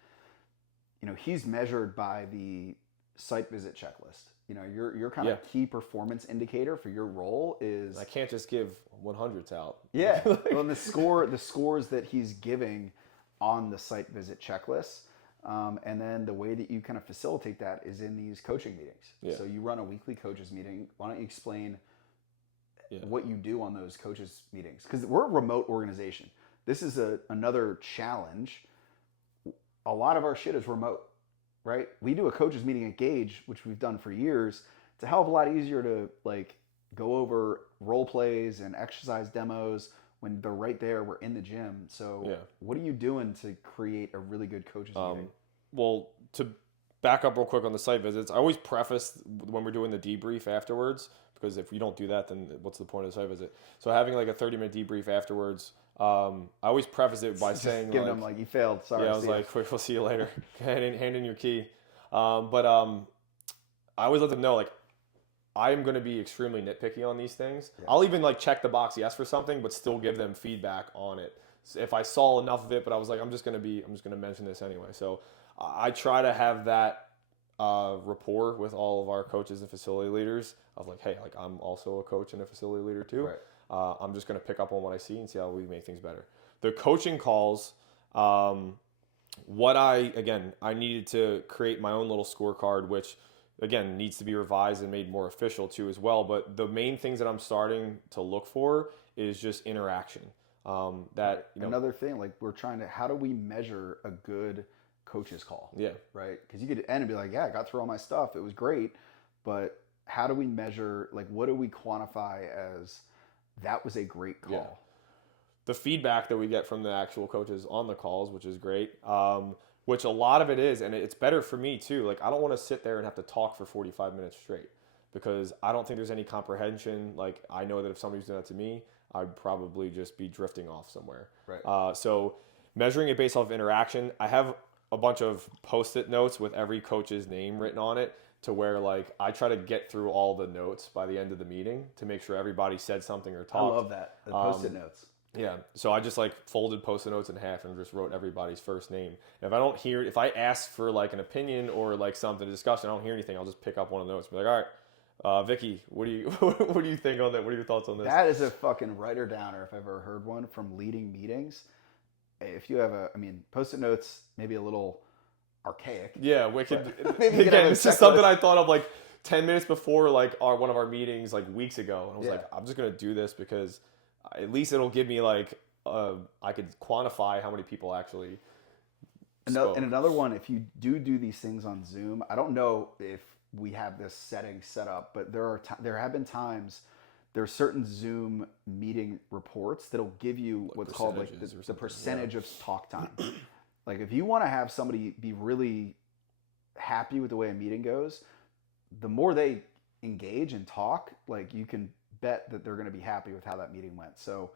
he's measured by the site visit checklist. Your kind of key performance indicator for your role is, I can't just give 100s out. yeah. Well, and the scores that he's giving on the site visit checklist, and then the way that you kind of facilitate that is in these coaching meetings. Yeah. So you run a weekly coaches meeting. Why don't you explain what you do on those coaches meetings? Because we're a remote organization. This is another challenge. A lot of our shit is remote, right? We do a coaches meeting at Gage, which we've done for years. It's a hell of a lot easier to like go over role plays and exercise demos when they're right there. We're in the gym. So what are you doing to create a really good coaches meeting? Well, to back up real quick on the site visits, I always preface when we're doing the debrief afterwards, because if you don't do that, then what's the point of the site visit? So having like a 30-minute debrief afterwards, I always preface it by saying, giving them like, you failed. Sorry. Yeah, I was like, we'll see you later. hand in your key. But I always let them know, like, I'm going to be extremely nitpicky on these things. Yeah. I'll even like check the box yes for something, but still give them feedback on it. So if I saw enough of it, but I was like, I'm just going to mention this anyway. So I try to have that rapport with all of our coaches and facility leaders of like, hey, like I'm also a coach and a facility leader too. Right. I'm just going to pick up on what I see and see how we make things better. The coaching calls, I needed to create my own little scorecard, which again needs to be revised and made more official too as well. But the main things that I'm starting to look for is just interaction. Another thing, like how do we measure a good coach's call? Yeah. Right. Because you could end and be like, yeah, I got through all my stuff. It was great. But how do we measure, like, what do we quantify as that was a great call? Yeah. The feedback that we get from the actual coaches on the calls, which is great, which a lot of it is, and it's better for me too. Like, I don't want to sit there and have to talk for 45 minutes straight because I don't think there's any comprehension. Like, I know that if somebody's doing that to me, I'd probably just be drifting off somewhere. Right. So measuring it based off of interaction, I have a bunch of Post-it notes with every coach's name written on it, to where like I try to get through all the notes by the end of the meeting to make sure everybody said something or talked. I love that, the Post-it notes. Yeah, so I just like folded Post-it notes in half and just wrote everybody's first name. And if I ask for like an opinion or like something to discuss and I don't hear anything, I'll just pick up one of the notes and be like, all right, Vicky, what do you think on that? What are your thoughts on this? That is a fucking writer downer if I've ever heard one from leading meetings. If you have Post-it notes, maybe a little archaic. Yeah, wicked. Again, this is something I thought of like 10 minutes before like one of our meetings like weeks ago. And I was like, I'm just going to do this because at least it'll give me like, I could quantify how many people actually spoke. And another one, if you do these things on Zoom, I don't know if we have this setting set up, but there have been times, there are certain Zoom meeting reports that'll give you what's called like the percentage of talk time. Like if you want to have somebody be really happy with the way a meeting goes, the more they engage and talk, like you can bet that they're going to be happy with how that meeting went. So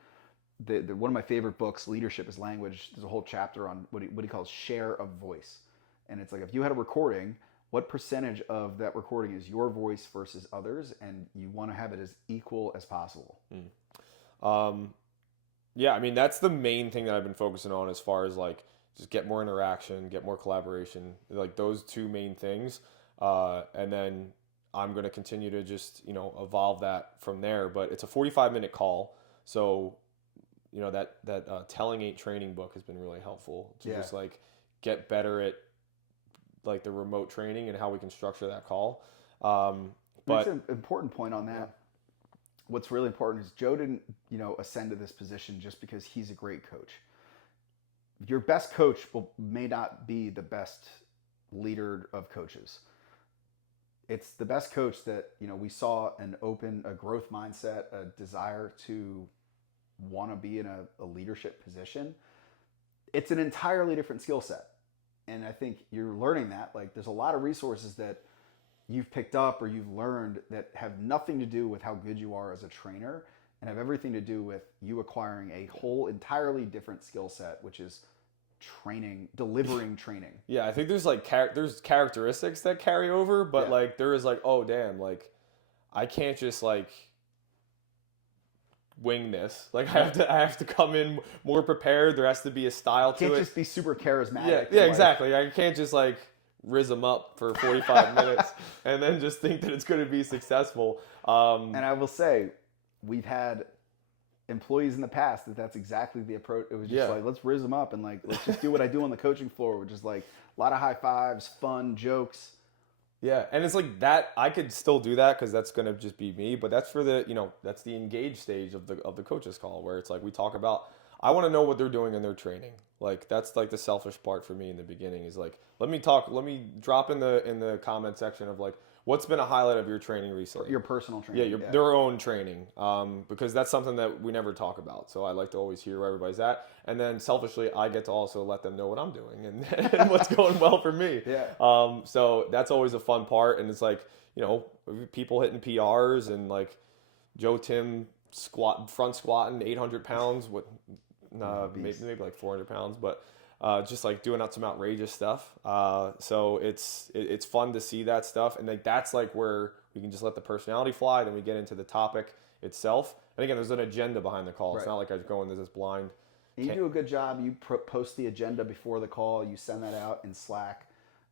one of my favorite books, Leadership is Language, there's a whole chapter on what he calls share of voice. And it's like, if you had a recording, what percentage of that recording is your voice versus others? And you want to have it as equal as possible. Yeah, I mean, that's the main thing that I've been focusing on as far as like, just get more interaction, get more collaboration, like those two main things. And then I'm going to continue to just, evolve that from there. But it's a 45-minute call. So, that Telling Ain't Training book has been really helpful to just like get better at like the remote training and how we can structure that call. But that's an important point on that. Yeah. What's really important is Joe didn't, ascend to this position just because he's a great coach. Your best coach may not be the best leader of coaches. It's the best coach that, we saw a growth mindset, a desire to want to be in a leadership position. It's an entirely different skill set. And I think you're learning that. Like, there's a lot of resources that you've picked up or you've learned that have nothing to do with how good you are as a trainer and have everything to do with you acquiring a whole entirely different skill set, which is training, delivering training. Yeah, I think there's like there's characteristics that carry over, but Yeah. like there is like, oh damn, like I can't just like wing this. Like I have to come in more prepared. There has to be a style to Can't it. just be super charismatic. Yeah, yeah, exactly. I can't just like rizz them up for 45 minutes and then just think that it's going to be successful. And I will say, we've had employees in the past that's exactly the approach. It was just like, let's rizz them up and like, let's just do what I do on the coaching floor, which is like a lot of high fives, fun, jokes. Yeah, and it's like that. I could still do that because that's gonna just be me. But that's for the that's the engaged stage of the coaches call where it's like we talk about. I want to know what they're doing in their training. Like that's like the selfish part for me in the beginning is like let me drop in the comment section of like what's been a highlight of your training recently. Your personal training. Yeah, their own training. Because that's something that we never talk about. So I like to always hear where everybody's at. And then selfishly, I get to also let them know what I'm doing and what's going well for me. Yeah. So that's always a fun part. And it's like, people hitting PRs and like Joe Tim front squatting 800 pounds with maybe like 400 pounds, but just like doing out some outrageous stuff. So it's fun to see that stuff. And like that's like where we can just let the personality fly. Then we get into the topic itself. And again, there's an agenda behind the call. It's not like I go into this blind. And you do a good job. You post the agenda before the call. You send that out in Slack.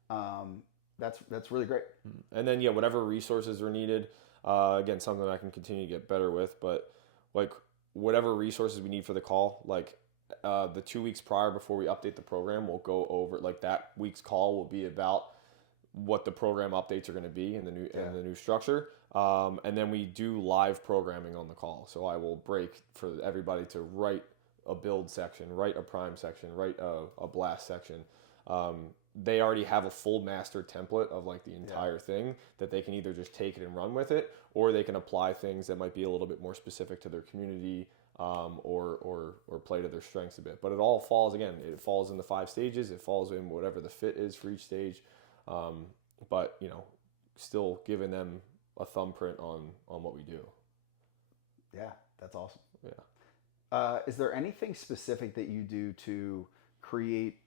That's really great. And then whatever resources are needed. Again, something I can continue to get better with. But like whatever resources we need for the call, like the 2 weeks prior before we update the program, we'll go over like that week's call will be about what the program updates are going to be in the new structure. And then we do live programming on the call. So I will break for everybody to write a build section, write a prime section, write a blast section. They already have a full master template of like the entire thing that they can either just take it and run with it, or they can apply things that might be a little bit more specific to their community, or play to their strengths a bit. But it all falls in the 5 stages. It falls in whatever the fit is for each stage. But still giving them a thumbprint on what we do. Yeah, that's awesome. Yeah. Is there anything specific that you do to create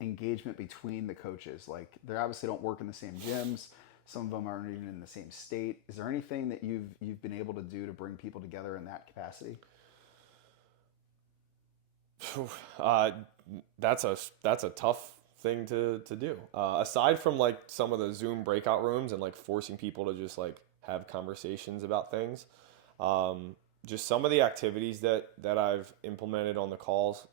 engagement between the coaches? Like they obviously don't work in the same gyms. Some of them aren't even in the same state. Is there anything that you've been able to do to bring people together in that capacity? That's a tough thing to do. Aside from like some of the Zoom breakout rooms and like forcing people to just like have conversations about things, just some of the activities that I've implemented on the calls,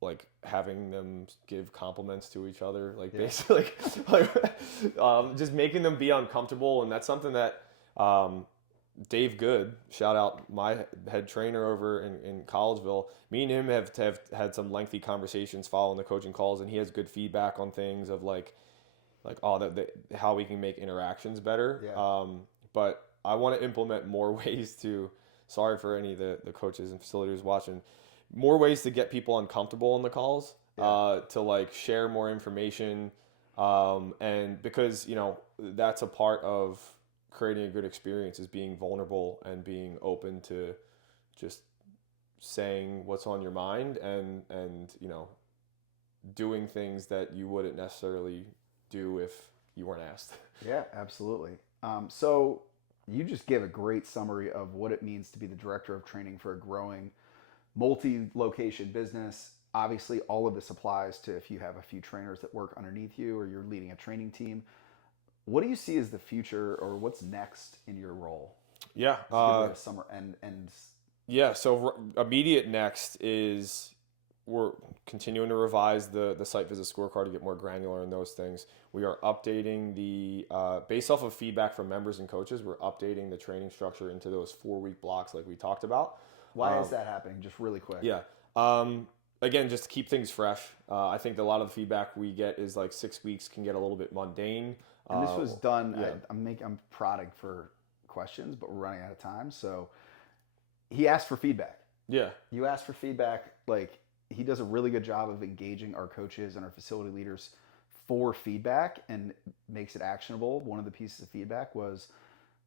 like having them give compliments to each other, like basically just making them be uncomfortable. And that's something that Dave Good, shout out my head trainer over in Collegeville, me and him have had some lengthy conversations following the coaching calls, and he has good feedback on things of like how we can make interactions better. But I want to implement more ways to, sorry for any of the coaches and facilitators watching, more ways to get people uncomfortable on the calls, to like share more information. And because, that's a part of creating a good experience is being vulnerable and being open to just saying what's on your mind and doing things that you wouldn't necessarily do if you weren't asked. Yeah, absolutely. So you just gave a great summary of what it means to be the director of training for a growing multi-location business. Obviously, all of this applies to if you have a few trainers that work underneath you or you're leading a training team. What do you see as the future or what's next in your role? Yeah. Summer and yeah. So immediate next is we're continuing to revise the site visit scorecard to get more granular in those things. We are updating based off of feedback from members and coaches, we're updating the training structure into those 4-week blocks like we talked about. Why is that happening? Just really quick. Yeah. Again, just to keep things fresh. I think that a lot of the feedback we get is like 6 weeks can get a little bit mundane. And this was done. Yeah. I'm prodding for questions, but we're running out of time. So he asked for feedback. Yeah. You asked for feedback like he does a really good job of engaging our coaches and our facility leaders for feedback and makes it actionable. One of the pieces of feedback was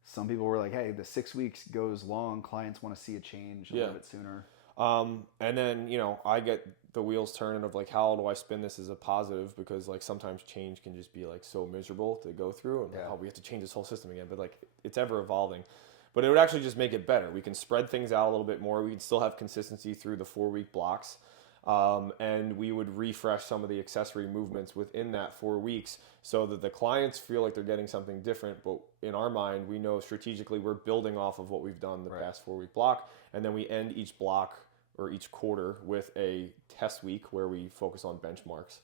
some people were like, hey, the 6 weeks goes long. Clients want to see a change a little bit sooner. And then, I get the wheels turning of like, how do I spin this as a positive? Because like sometimes change can just be like so miserable to go through and like, oh, we have to change this whole system again. But like it's ever evolving. But it would actually just make it better. We can spread things out a little bit more. We can still have consistency through the 4-week blocks. And we would refresh some of the accessory movements within that 4 weeks so that the clients feel like they're getting something different. But in our mind, we know strategically we're building off of what we've done the past 4-week block. And then we end each block or each quarter with a test week where we focus on benchmarks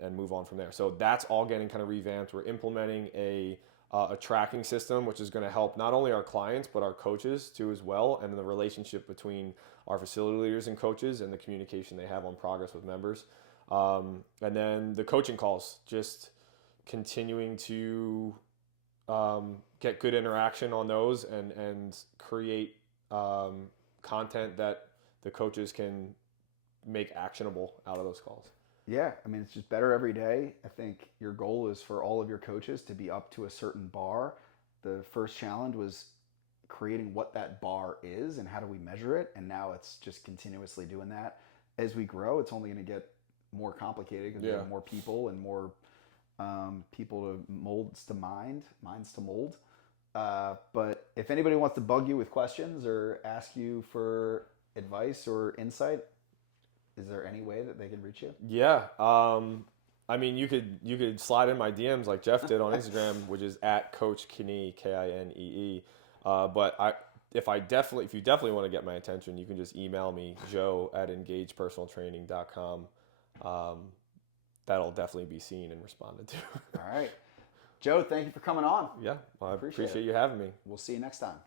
and move on from there. So that's all getting kind of revamped. We're implementing a tracking system, which is going to help not only our clients, but our coaches too as well. And the relationship between our facility leaders and coaches and the communication they have on progress with members. And then the coaching calls, just continuing to get good interaction on those and create content that the coaches can make actionable out of those calls. Yeah, I mean, it's just better every day. I think your goal is for all of your coaches to be up to a certain bar. The first challenge was creating what that bar is and how do we measure it. And now it's just continuously doing that. As we grow, it's only going to get more complicated because we have more people and more people to minds to mold. But if anybody wants to bug you with questions or ask you for advice or insight, is there any way that they can reach you? Yeah. I mean, you could slide in my DMs like Jeff did on Instagram, which is at Coach Kinee, Kinee. But if you definitely want to get my attention, you can just email me, joe@engagepersonaltraining.com. That'll definitely be seen and responded to. All right. Joe, thank you for coming on. Yeah, well, I appreciate you having me. We'll see you next time.